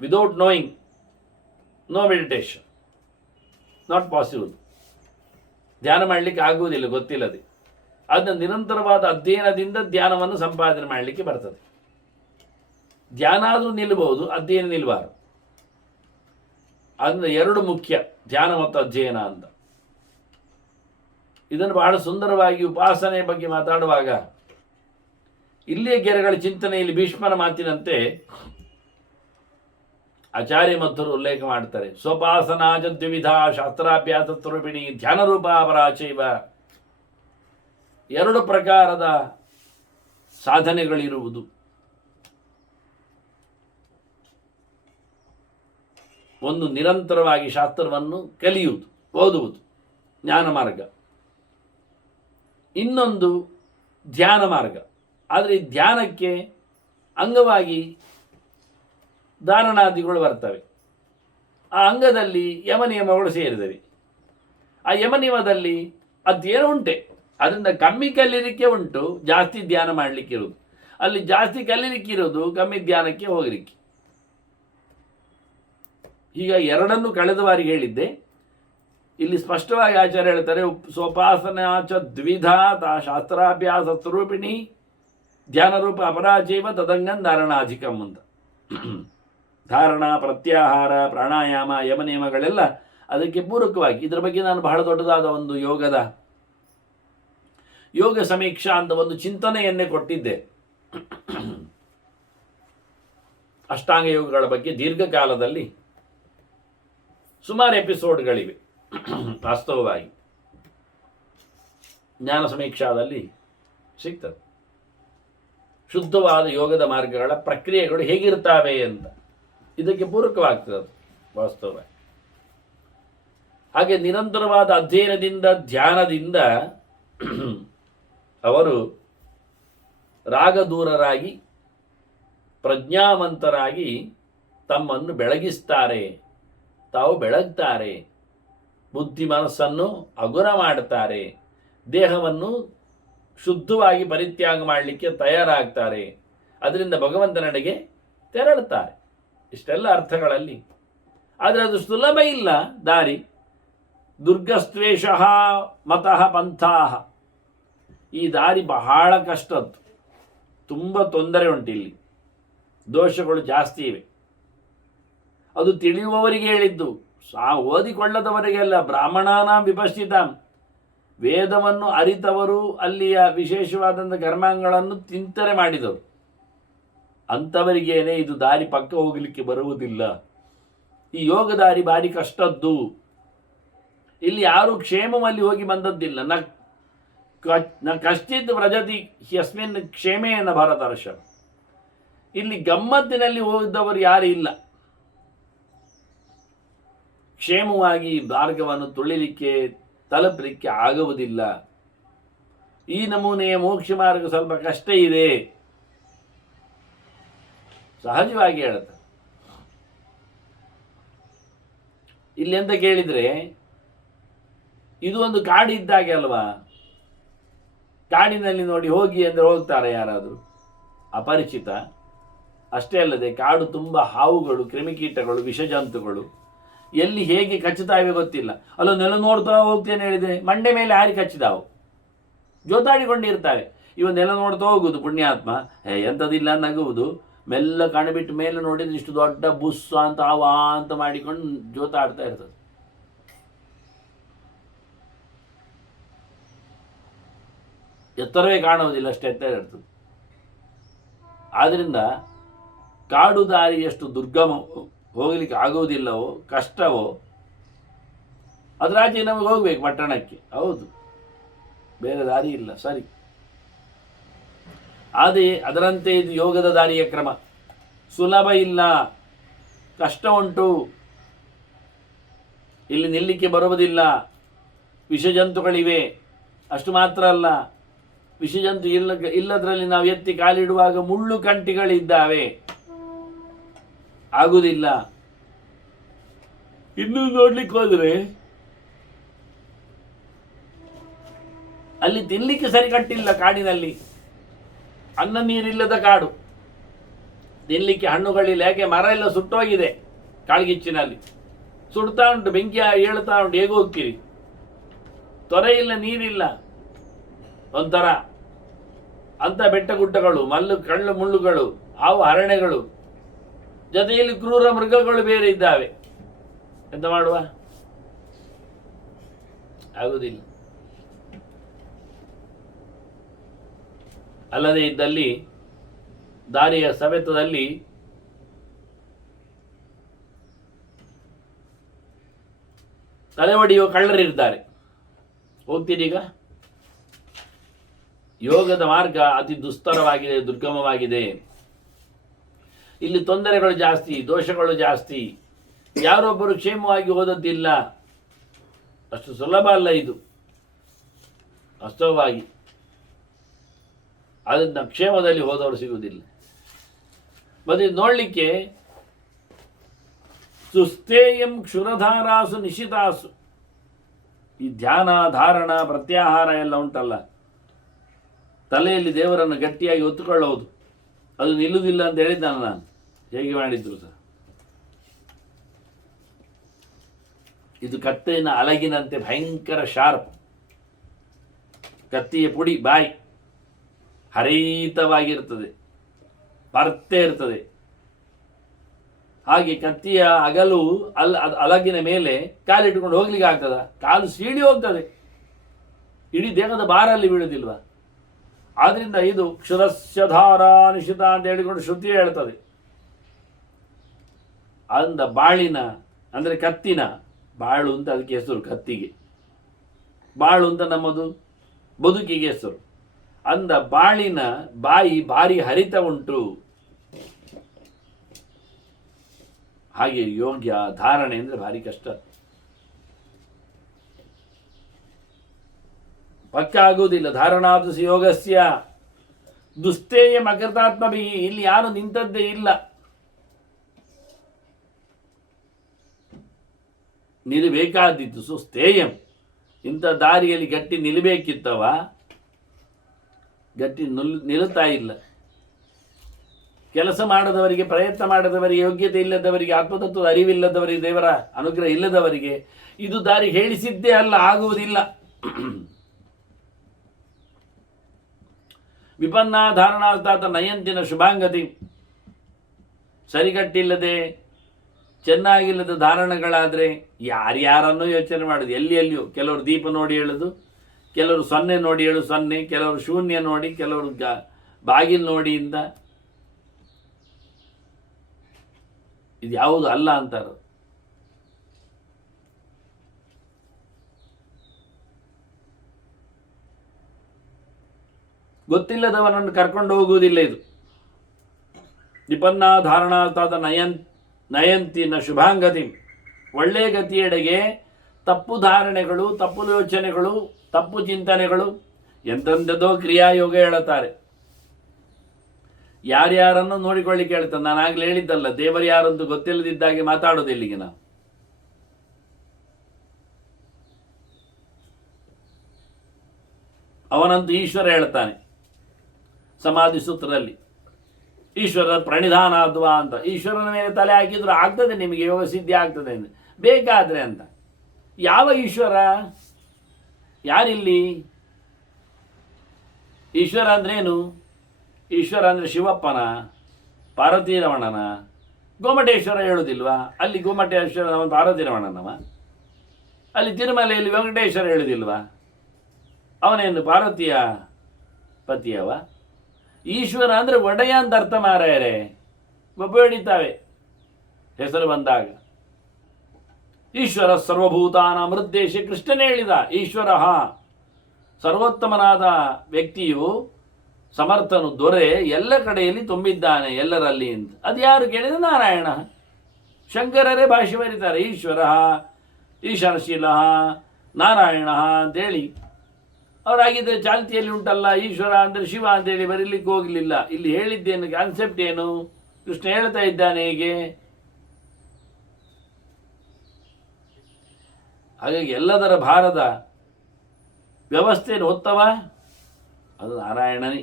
Without knowing no meditation, not possible. ಧ್ಯಾನ ಮಾಡಲಿಕ್ಕೆ ಆಗುವುದಿಲ್ಲ ಗೊತ್ತಿಲ್ಲದೆ. ಅದನ್ನ ನಿರಂತರವಾದ ಅಧ್ಯಯನದಿಂದ ಧ್ಯಾನವನ್ನು ಸಂಪಾದನೆ ಮಾಡಲಿಕ್ಕೆ ಬರ್ತದೆ. ಧ್ಯಾನ ಆದರೂ ನಿಲ್ಲಬಹುದು, ಅಧ್ಯಯನ ನಿಲ್ಲಬಾರದು. ಅದರಿಂದ ಎರಡು ಮುಖ್ಯ, ಧ್ಯಾನ ಮತ್ತು ಅಧ್ಯಯನ ಅಂತ. ಇದನ್ನು ಬಹಳ ಸುಂದರವಾಗಿ ಉಪಾಸನೆ ಬಗ್ಗೆ ಮಾತಾಡುವಾಗ ಇಲ್ಲಿಯ ಗೆರೆಗಳ ಚಿಂತನೆಯಲ್ಲಿ ಭೀಷ್ಮನ ಮಾತಿನಂತೆ ಆಚಾರ್ಯ ಮಧ್ವರು ಉಲ್ಲೇಖ ಮಾಡ್ತಾರೆ. ಸ್ವಪಾಸನಾಜ ದ್ವಿವಿಧ ಶಾಸ್ತ್ರಾಭ್ಯಾಸ ಸ್ವರೂಪಿಣಿ ಧ್ಯಾನ ರೂಪ ಪರಾಚೈವ. ಎರಡು ಪ್ರಕಾರದ ಸಾಧನೆಗಳಿರುವುದು. ಒಂದು ನಿರಂತರವಾಗಿ ಶಾಸ್ತ್ರವನ್ನು ಕಲಿಯುವುದು, ಓದುವುದು, ಜ್ಞಾನ ಮಾರ್ಗ. ಇನ್ನೊಂದು ಧ್ಯಾನ ಮಾರ್ಗ. ಆದರೆ ಈ ಧ್ಯಾನಕ್ಕೆ ಅಂಗವಾಗಿ ಧಾರಣಾದಿಗಳು ಬರ್ತವೆ. ಆ ಅಂಗದಲ್ಲಿ ಯಮನಿಯಮಗಳು ಸೇರಿದವೆ. ಆ ಯಮನಿಯಮದಲ್ಲಿ ಅದೇನೋ ಉಂಟೆ, ಅದರಿಂದ ಕಮ್ಮಿ ಕಲೀಲಿಕ್ಕೆ ಉಂಟು, ಜಾಸ್ತಿ ಧ್ಯಾನ ಮಾಡಲಿಕ್ಕೆ ಇರೋದು. ಅಲ್ಲಿ ಜಾಸ್ತಿ ಕಲೀಲಿಕ್ಕೆ ಇರೋದು, ಕಮ್ಮಿ ಧ್ಯಾನಕ್ಕೆ ಹೋಗಲಿಕ್ಕೆ. ಈಗ ಎರಡನ್ನು ಕಳೆದ ಬಾರಿಗೆ ಹೇಳಿದ್ದೆ. ಇಲ್ಲಿ ಸ್ಪಷ್ಟವಾಗಿ ಆಚಾರ್ಯ ಹೇಳ್ತಾರೆ, ಸ್ವೋಪಾಸನಾಚ ದ್ವಿಧಾ ಶಾಸ್ತ್ರಾಭ್ಯಾಸ ಸ್ವರೂಪಿಣಿ ಧ್ಯಾನ ರೂಪ ಅಪರಾಜೈವ ತದಂಗನ್ ಧಾರಣಾಧಿಕಂ ಅಂತ. ಧಾರಣ, ಪ್ರತ್ಯಾಹಾರ, ಪ್ರಾಣಾಯಾಮ, ಯಮನಿಯಮಗಳೆಲ್ಲ ಅದಕ್ಕೆ ಪೂರಕವಾಗಿ. ಇದರ ಬಗ್ಗೆ ನಾನು ಬಹಳ ದೊಡ್ಡದಾದ ಒಂದು ಯೋಗ ಸಮೀಕ್ಷಾ ಅಂತ ಒಂದು ಚಿಂತನೆಯನ್ನೇ ಕೊಟ್ಟಿದ್ದೆ. ಅಷ್ಟಾಂಗ ಯೋಗಗಳ ಬಗ್ಗೆ ದೀರ್ಘಕಾಲದಲ್ಲಿ ಸುಮಾರು ಎಪಿಸೋಡ್ಗಳಿವೆ. ವಾಸ್ತವವಾಗಿ ಜ್ಞಾನ ಸಮೀಕ್ಷಾದಲ್ಲಿ ಸಿಗ್ತದೆ ಶುದ್ಧವಾದ ಯೋಗದ ಮಾರ್ಗಗಳ ಪ್ರಕ್ರಿಯೆಗಳು ಹೇಗಿರ್ತಾವೆ ಅಂತ. ಇದಕ್ಕೆ ಪೂರಕವಾಗ್ತದೆ ಅದು ವಾಸ್ತವವಾಗಿ. ಹಾಗೆ ನಿರಂತರವಾದ ಅಧ್ಯಯನದಿಂದ, ಧ್ಯಾನದಿಂದ ಅವರು ರಾಗದೂರರಾಗಿ ಪ್ರಜ್ಞಾವಂತರಾಗಿ ತಮ್ಮನ್ನು ಬೆಳಗಿಸ್ತಾರೆ, ತಾವು ಬೆಳಗ್ತಾರೆ, ಬುದ್ಧಿ ಮನಸ್ಸನ್ನು ಹಗುರ ಮಾಡ್ತಾರೆ, ದೇಹವನ್ನು ಶುದ್ಧವಾಗಿ ಪರಿತ್ಯಾಗ ಮಾಡಲಿಕ್ಕೆ ತಯಾರಾಗ್ತಾರೆ, ಅದರಿಂದ ಭಗವಂತನೆಡೆಗೆ ತೆರಳುತ್ತಾರೆ. ಇಷ್ಟೆಲ್ಲ ಅರ್ಥಗಳಲ್ಲಿ. ಆದರೆ ಅದು ಸುಲಭ ಇಲ್ಲ ದಾರಿ. ದುರ್ಗಸ್ತ್ವೇಷ ಮತಃ ಪಂಥಾಹ. ಈ ದಾರಿ ಬಹಳ ಕಷ್ಟದ್ದು, ತುಂಬ ತೊಂದರೆ ಉಂಟಿಲ್ಲಿ, ದೋಷಗಳು ಜಾಸ್ತಿ ಇವೆ. ಅದು ತಿಳಿಯುವವರಿಗೆ ಹೇಳಿದ್ದು, ಓದಿಕೊಳ್ಳದವರಿಗೆಲ್ಲ. ಬ್ರಾಹ್ಮಣಾನ ವಿಪಶ್ಚಿತ, ವೇದವನ್ನು ಅರಿತವರು, ಅಲ್ಲಿಯ ವಿಶೇಷವಾದಂಥ ಕರ್ಮಾಂಗಗಳನ್ನು ಚಿಂತನೆ ಮಾಡಿದವರು, ಅಂಥವರಿಗೇನೆ ಇದು ದಾರಿ ಪಕ್ಕ ಹೋಗಲಿಕ್ಕೆ ಬರುವುದಿಲ್ಲ. ಈ ಯೋಗ ದಾರಿ ಭಾರಿ ಕಷ್ಟದ್ದು. ಇಲ್ಲಿ ಯಾರೂ ಕ್ಷೇಮದಲ್ಲಿ ಹೋಗಿ ಬಂದದ್ದಿಲ್ಲ. ನ ಕಶ್ಚಿತ್ ವ್ರಜತಿ ಯಸ್ಮಿನ್ ಕ್ಷೇಮೇನ ಭರತರ್ಷ. ಇಲ್ಲಿ ಗಮ್ಮತ್ತಿನಲ್ಲಿ ಹೋಗಿದ್ದವರು ಯಾರೂ ಇಲ್ಲ. ಕ್ಷೇಮವಾಗಿ ಮಾರ್ಗವನ್ನು ತುಳಿಲಿಕ್ಕೆ, ತಲುಪಲಿಕ್ಕೆ ಆಗುವುದಿಲ್ಲ. ಈ ನಮೂನೆಯ ಮೋಕ್ಷ ಮಾರ್ಗ ಸ್ವಲ್ಪ ಕಷ್ಟ ಇದೆ, ಸಹಜವಾಗಿ ಹೇಳುತ್ತೆ. ಇಲ್ಲಿ ಅಂತ ಕೇಳಿದರೆ, ಇದು ಒಂದು ಕಾಡಿದ್ದಾಗೆ ಅಲ್ವಾ. ಕಾಡಿನಲ್ಲಿ ನೋಡಿ ಹೋಗಿ ಅಂದರೆ ಹೋಗ್ತಾರೆ ಯಾರಾದರೂ? ಅಪರಿಚಿತ. ಅಷ್ಟೇ ಅಲ್ಲದೆ ಕಾಡು ತುಂಬ ಹಾವುಗಳು, ಕ್ರಿಮಿಕೀಟಗಳು, ವಿಷಜಂತುಗಳು, ಎಲ್ಲಿ ಹೇಗೆ ಕಚ್ಚುತ್ತಾವೆ ಗೊತ್ತಿಲ್ಲ. ಅಲ್ಲೋ ನೆಲ ನೋಡ್ತಾ ಹೋಗ್ತೇನೆ ಹೇಳಿದೆ, ಮಂಡೆ ಮೇಲೆ ಹಾರಿ ಕಚ್ಚಿದಾವು, ಜೋತಾಡಿಕೊಂಡಿರ್ತಾವೆ. ಇವ ನೆಲ ನೋಡ್ತಾ ಹೋಗುವುದು ಪುಣ್ಯಾತ್ಮ, ಎಂಥದಿಲ್ಲ ನಗುವುದು, ಮೆಲ್ಲ ಕಣ್ಬಿಟ್ಟು ಮೇಲೆ ನೋಡಿದ್ರೆ ಇಷ್ಟು ದೊಡ್ಡ ಬುಸ್ ಅಂತ ಆವಾ ಅಂತ ಮಾಡಿಕೊಂಡು ಜೋತಾಡ್ತಾ ಇರ್ತದೆ. ಎತ್ತರವೇ ಕಾಣುವುದಿಲ್ಲ, ಅಷ್ಟು ಎತ್ತರ ಇರ್ತದೆ. ಆದ್ದರಿಂದ ಕಾಡು ದಾರಿ ಎಷ್ಟು ದುರ್ಗಮ, ಹೋಗ್ಲಿಕ್ಕೆ ಆಗುವುದಿಲ್ಲವೋ, ಕಷ್ಟವೋ, ಅದರಾಚೆ ನಮಗೆ ಹೋಗ್ಬೇಕು ಪಟ್ಟಣಕ್ಕೆ. ಹೌದು, ಬೇರೆ ದಾರಿ ಇಲ್ಲ, ಸರಿ. ಆದರೆ ಅದರಂತೆ ಇದು ಯೋಗದ ದಾರಿಯ ಕ್ರಮ. ಸುಲಭ ಇಲ್ಲ, ಕಷ್ಟ ಉಂಟು. ಇಲ್ಲಿ ನಿಲ್ಲಿಕ್ಕೆ ಬರುವುದಿಲ್ಲ, ವಿಷಜಂತುಗಳಿವೆ, ಅಷ್ಟು ಮಾತ್ರ ಅಲ್ಲ, ವಿಷಜಂತು ಇಲ್ಲದ್ರಲ್ಲಿ ನಾವು ಎತ್ತಿ ಕಾಲಿಡುವಾಗ ಮುಳ್ಳು ಕಂಟಿಗಳಿದ್ದಾವೆ, ಆಗುವುದಿಲ್ಲ. ಇನ್ನೂ ನೋಡ್ಲಿಕ್ಕೆ ಹೋದರೆ ಅಲ್ಲಿ ತಿನ್ಲಿಕ್ಕೆ ಸರಿ ಕಟ್ಟಿಲ್ಲ. ಕಾಡಿನಲ್ಲಿ ಅನ್ನ ನೀರಿಲ್ಲದ ಕಾಡು, ತಿನ್ಲಿಕ್ಕೆ ಹಣ್ಣುಗಳಿಲ್ಲ. ಯಾಕೆ? ಮರ ಎಲ್ಲ ಸುಟ್ಟೋಗಿದೆ ಕಾಳ್ಗಿಚ್ಚಿನಲ್ಲಿ, ಸುಡ್ತಾ ಉಂಟು, ಬೆಂಕಿ ಏಳ್ತಾ ಉಂಟು. ಹೇಗೆ ಹೋಗ್ತೀರಿ? ತೊರೆ ಇಲ್ಲ, ನೀರಿಲ್ಲ. ಒಂಥರ ಅಂತ ಬೆಟ್ಟ ಗುಡ್ಡಗಳು, ಕಳ್ಳು ಮುಳ್ಳುಗಳು, ಹಾವು ಹರಣೆಗಳು, ಜೊತೆಯಲ್ಲಿ ಕ್ರೂರ ಮೃಗಗಳು ಬೇರೆ ಇದ್ದಾವೆ. ಎಂತ ಮಾಡುವ? ಆಗುವುದಿಲ್ಲ. ಅಲ್ಲದೆ ಇದ್ದಲ್ಲಿ ದಾರಿಯ ಸವೆತದಲ್ಲಿ ತಲೆ ಒಡೆಯುವ ಕಳ್ಳರಿದ್ದಾರೆ. ಹೋಗ್ತೀರೀಗ? ಯೋಗದ ಮಾರ್ಗ ಅತಿ ದುಸ್ತರವಾಗಿದೆ, ದುರ್ಗಮವಾಗಿದೆ. ಇಲ್ಲಿ ತೊಂದರೆಗಳು ಜಾಸ್ತಿ, ದೋಷಗಳು ಜಾಸ್ತಿ. ಯಾರೊಬ್ಬರು ಕ್ಷೇಮವಾಗಿ ಹೋದದ್ದಿಲ್ಲ. ಅಷ್ಟು ಸುಲಭ ಅಲ್ಲ ಇದು ವಾಸ್ತವವಾಗಿ. ಅದನ್ನ ಕ್ಷೇಮದಲ್ಲಿ ಹೋದವರು ಸಿಗುವುದಿಲ್ಲ. ಮತ್ತೆ ನೋಡ್ಲಿಕ್ಕೆ ಸುಸ್ಥೇಯಂ ಕ್ಷುರಧಾರಾಸು ನಿಶಿತಾಸು, ಈ ಧ್ಯಾನ ಧಾರಣ ಪ್ರತ್ಯಾಹಾರ ಎಲ್ಲ ಉಂಟಲ್ಲ, ತಲೆಯಲ್ಲಿ ದೇವರನ್ನು ಗಟ್ಟಿಯಾಗಿ ಹೊತ್ತುಕೊಳ್ಳೋದು, ಅದು ನಿಲ್ಲುವುದಿಲ್ಲ ಅಂತ ಹೇಳಿದ್ದಾನೆ ನಾನು. ಹೇಗೆ ಮಾಡಿದ್ರು ಸರ್, ಇದು ಕತ್ತಿನ ಅಲಗಿನಂತೆ ಭಯಂಕರ ಶಾರ್ಪ್. ಕತ್ತಿಯ ಪುಡಿ ಬಾಯಿ ಹರಿತವಾಗಿರ್ತದೆ, ಬರ್ತೇ ಇರ್ತದೆ. ಹಾಗೆ ಕತ್ತಿಯ ಅಗಲು ಅಲಗಿನ ಮೇಲೆ ಕಾಲಿಟ್ಟುಕೊಂಡು ಹೋಗ್ಲಿಕ್ಕೆ ಆಗ್ತದ? ಕಾಲು ಸೀಳಿ ಹೋಗ್ತದೆ, ಇಡೀ ದೇಹದ ಭಾರ ಅಲ್ಲಿ ಬೀಳುವುದಿಲ್ವ? ಆದ್ರಿಂದ ಇದು ಕ್ಷುರಸ್ಯಧಾರ ನಿಶಿತ ಅಂತ ಹೇಳಿಕೊಂಡು ಶ್ರುತಿ ಹೇಳ್ತದೆ. ಅಂದ ಬಾಳಿನ ಅಂದರೆ ಕತ್ತಿನ, ಬಾಳು ಅಂತ ಅದಕ್ಕೆ ಹೆಸರು, ಕತ್ತಿಗೆ ಬಾಳು ಅಂತ ನಮ್ಮದು ಬದುಕಿಗೆ ಹೆಸರು. ಅಂದ ಬಾಳಿನ ಬಾಯಿ ಭಾರಿ ಹರಿತ ಉಂಟು. ಹಾಗೆ ಯೋಗ್ಯ ಧಾರಣೆ ಅಂದ್ರೆ ಭಾರಿ ಕಷ್ಟ, ಪಕ್ಕ ಆಗುವುದಿಲ್ಲ. ಧಾರಣಾದು ಯೋಗಸ್ಯ ದುಸ್ತೇಯ ಮಕೃತಾತ್ಮಭಿ, ಇಲ್ಲಿ ಯಾರು ನಿಂತದ್ದೇ ಇಲ್ಲ. ನಿಲ್ಲಬೇಕಾದಿತ್ತು ಸುಸ್ಥೇಯಂ, ಇಂಥ ದಾರಿಯಲ್ಲಿ ಗಟ್ಟಿ ನಿಲ್ಲಬೇಕಿತ್ತವ, ಗಟ್ಟಿ ನಿಲ್ಲುತ್ತಾ ಇಲ್ಲ. ಕೆಲಸ ಮಾಡದವರಿಗೆ, ಪ್ರಯತ್ನ ಮಾಡದವರಿಗೆ, ಯೋಗ್ಯತೆ ಇಲ್ಲದವರಿಗೆ, ಆತ್ಮತತ್ವದ ಅರಿವಿಲ್ಲದವರಿಗೆ, ದೇವರ ಅನುಗ್ರಹ ಇಲ್ಲದವರಿಗೆ ಇದು ದಾರಿ ಹೇಳಿಸಿದ್ದೇ ಅಲ್ಲ, ಆಗುವುದಿಲ್ಲ. ವಿಪನ್ನ ಧಾರಣಾರ್ಥಾತ ನಯಂತಿನ ಶುಭಾಂಗತಿ, ಸರಿಗಟ್ಟಿಲ್ಲದೆ ಚೆನ್ನಾಗಿಲ್ಲದ ಧಾರಣಗಳಾದರೆ ಯಾರ್ಯಾರನ್ನೂ ಯೋಚನೆ ಮಾಡೋದು, ಎಲ್ಲಿಯೂ. ಕೆಲವರು ದೀಪ ನೋಡಿ ಹೇಳೋದು, ಕೆಲವರು 0 ನೋಡಿ ಹೇಳು 0, ಕೆಲವರು ಶೂನ್ಯ ನೋಡಿ, ಕೆಲವರು ಬಾಗಿಲು ನೋಡಿಯಿಂದ. ಇದು ಯಾವುದು ಅಲ್ಲ ಅಂತಾರ. ಗೊತ್ತಿಲ್ಲದವನನ್ನು ಕರ್ಕೊಂಡು ಹೋಗುವುದಿಲ್ಲ ಇದು. ವಿಪನ್ನ ಧಾರಣಾರ್ಥಾದ ನಯಂತಿನ ಶುಭಾಂಗತಿ, ಒಳ್ಳೆಯ ಗತಿಯೆಡೆಗೆ ತಪ್ಪು ಧಾರಣೆಗಳು, ತಪ್ಪು ಯೋಚನೆಗಳು, ತಪ್ಪು ಚಿಂತನೆಗಳು, ಎಂತೆಂಥದೋ ಕ್ರಿಯಾಯೋಗ ಹೇಳುತ್ತಾರೆ. ಯಾರ್ಯಾರನ್ನು ನೋಡಿಕೊಳ್ಳಿಕ್ಕೆ ಹೇಳ್ತಾನೆ. ನಾನು ಆಗ್ಲೇ ಹೇಳಿದ್ದಲ್ಲ, ದೇವರು ಯಾರಂತೂ ಗೊತ್ತಿಲ್ಲದಿದ್ದಾಗೆ ಮಾತಾಡೋದು ಇಲ್ಲಿಗೆ ನಾವು. ಅವನಂತೂ ಈಶ್ವರ ಹೇಳ್ತಾನೆ ಸಮಾಧಿ ಸೂತ್ರದಲ್ಲಿ, ಈಶ್ವರ ಪ್ರಣಿಧಾನಾದ್ವಾ ಅಂತ. ಈಶ್ವರನ ಮೇಲೆ ತಲೆ ಹಾಕಿದ್ರು ಆಗ್ತದೆ ನಿಮಗೆ, ಯೋಗ ಸಿದ್ಧಿ ಆಗ್ತದೆ ಅಂತ ಬೇಕಾದ್ರೆ ಅಂತ. ಯಾವ ಈಶ್ವರ? ಯಾರಿಲ್ಲಿ ಈಶ್ವರ ಅಂದ್ರೇನು? ಈಶ್ವರ ಅಂದರೆ ಶಿವಪ್ಪನ, ಪಾರ್ವತಿ ರಮಣನ, ಗೋಮಟೇಶ್ವರ ಹೇಳುವುದಿಲ್ವಾ? ಅಲ್ಲಿ ಗೋಮಟೇಶ್ವರ ಅವನು ಪಾರ್ವತಿ ರಮಣನವ. ಅಲ್ಲಿ ತಿರುಮಲೆಯಲ್ಲಿ ವೆಂಕಟೇಶ್ವರ ಹೇಳುವುದಿಲ್ವಾ? ಅವನೇನು ಪಾರ್ವತಿಯ ಪತಿಯವ? ಈಶ್ವರ ಅಂದರೆ ಒಡೆಯ ಅಂತ ಅರ್ಥ ಮಾರಾಯರೆ. ಒಬ್ಬ ಹಿಡಿತಾವೆ ಹೆಸರು ಬಂದಾಗ. ಈಶ್ವರ ಸರ್ವಭೂತಾನ ಮೃದ್ದೇಶ, ಕೃಷ್ಣನೇ ಹೇಳಿದ. ಈಶ್ವರ ಸರ್ವೋತ್ತಮನಾದ ವ್ಯಕ್ತಿಯು, ಸಮರ್ಥನು, ದೊರೆ ಎಲ್ಲ ಕಡೆಯಲ್ಲಿ ತುಂಬಿದ್ದಾನೆ, ಎಲ್ಲರಲ್ಲಿ ಅಂತ. ಅದು ಯಾರು ಕೇಳಿದ? ನಾರಾಯಣ. ಶಂಕರರೇ ಭಾಷೆ ಬರೀತಾರೆ, ಈಶ್ವರ ಈಶಾನಶೀಲ ನಾರಾಯಣ ಅಂತೇಳಿ. ಅವರಾಗಿದ್ದರೆ ಚಾಲ್ತಿಯಲ್ಲಿ ಉಂಟಲ್ಲ, ಈಶ್ವರ ಅಂದರೆ ಶಿವ ಅಂತೇಳಿ ಬರೀಲಿಕ್ಕೆ ಹೋಗಲಿಲ್ಲ. ಇಲ್ಲಿ ಹೇಳಿದ್ದೇನು, ಕಾನ್ಸೆಪ್ಟ್ ಏನು, ಕೃಷ್ಣ ಹೇಳ್ತಾ ಇದ್ದಾನೆ ಹೇಗೆ. ಹಾಗಾಗಿ ಎಲ್ಲದರ ಭಾರದ ವ್ಯವಸ್ಥೆಯನ್ನು ಹೊತ್ತವ ಅದು ನಾರಾಯಣನೇ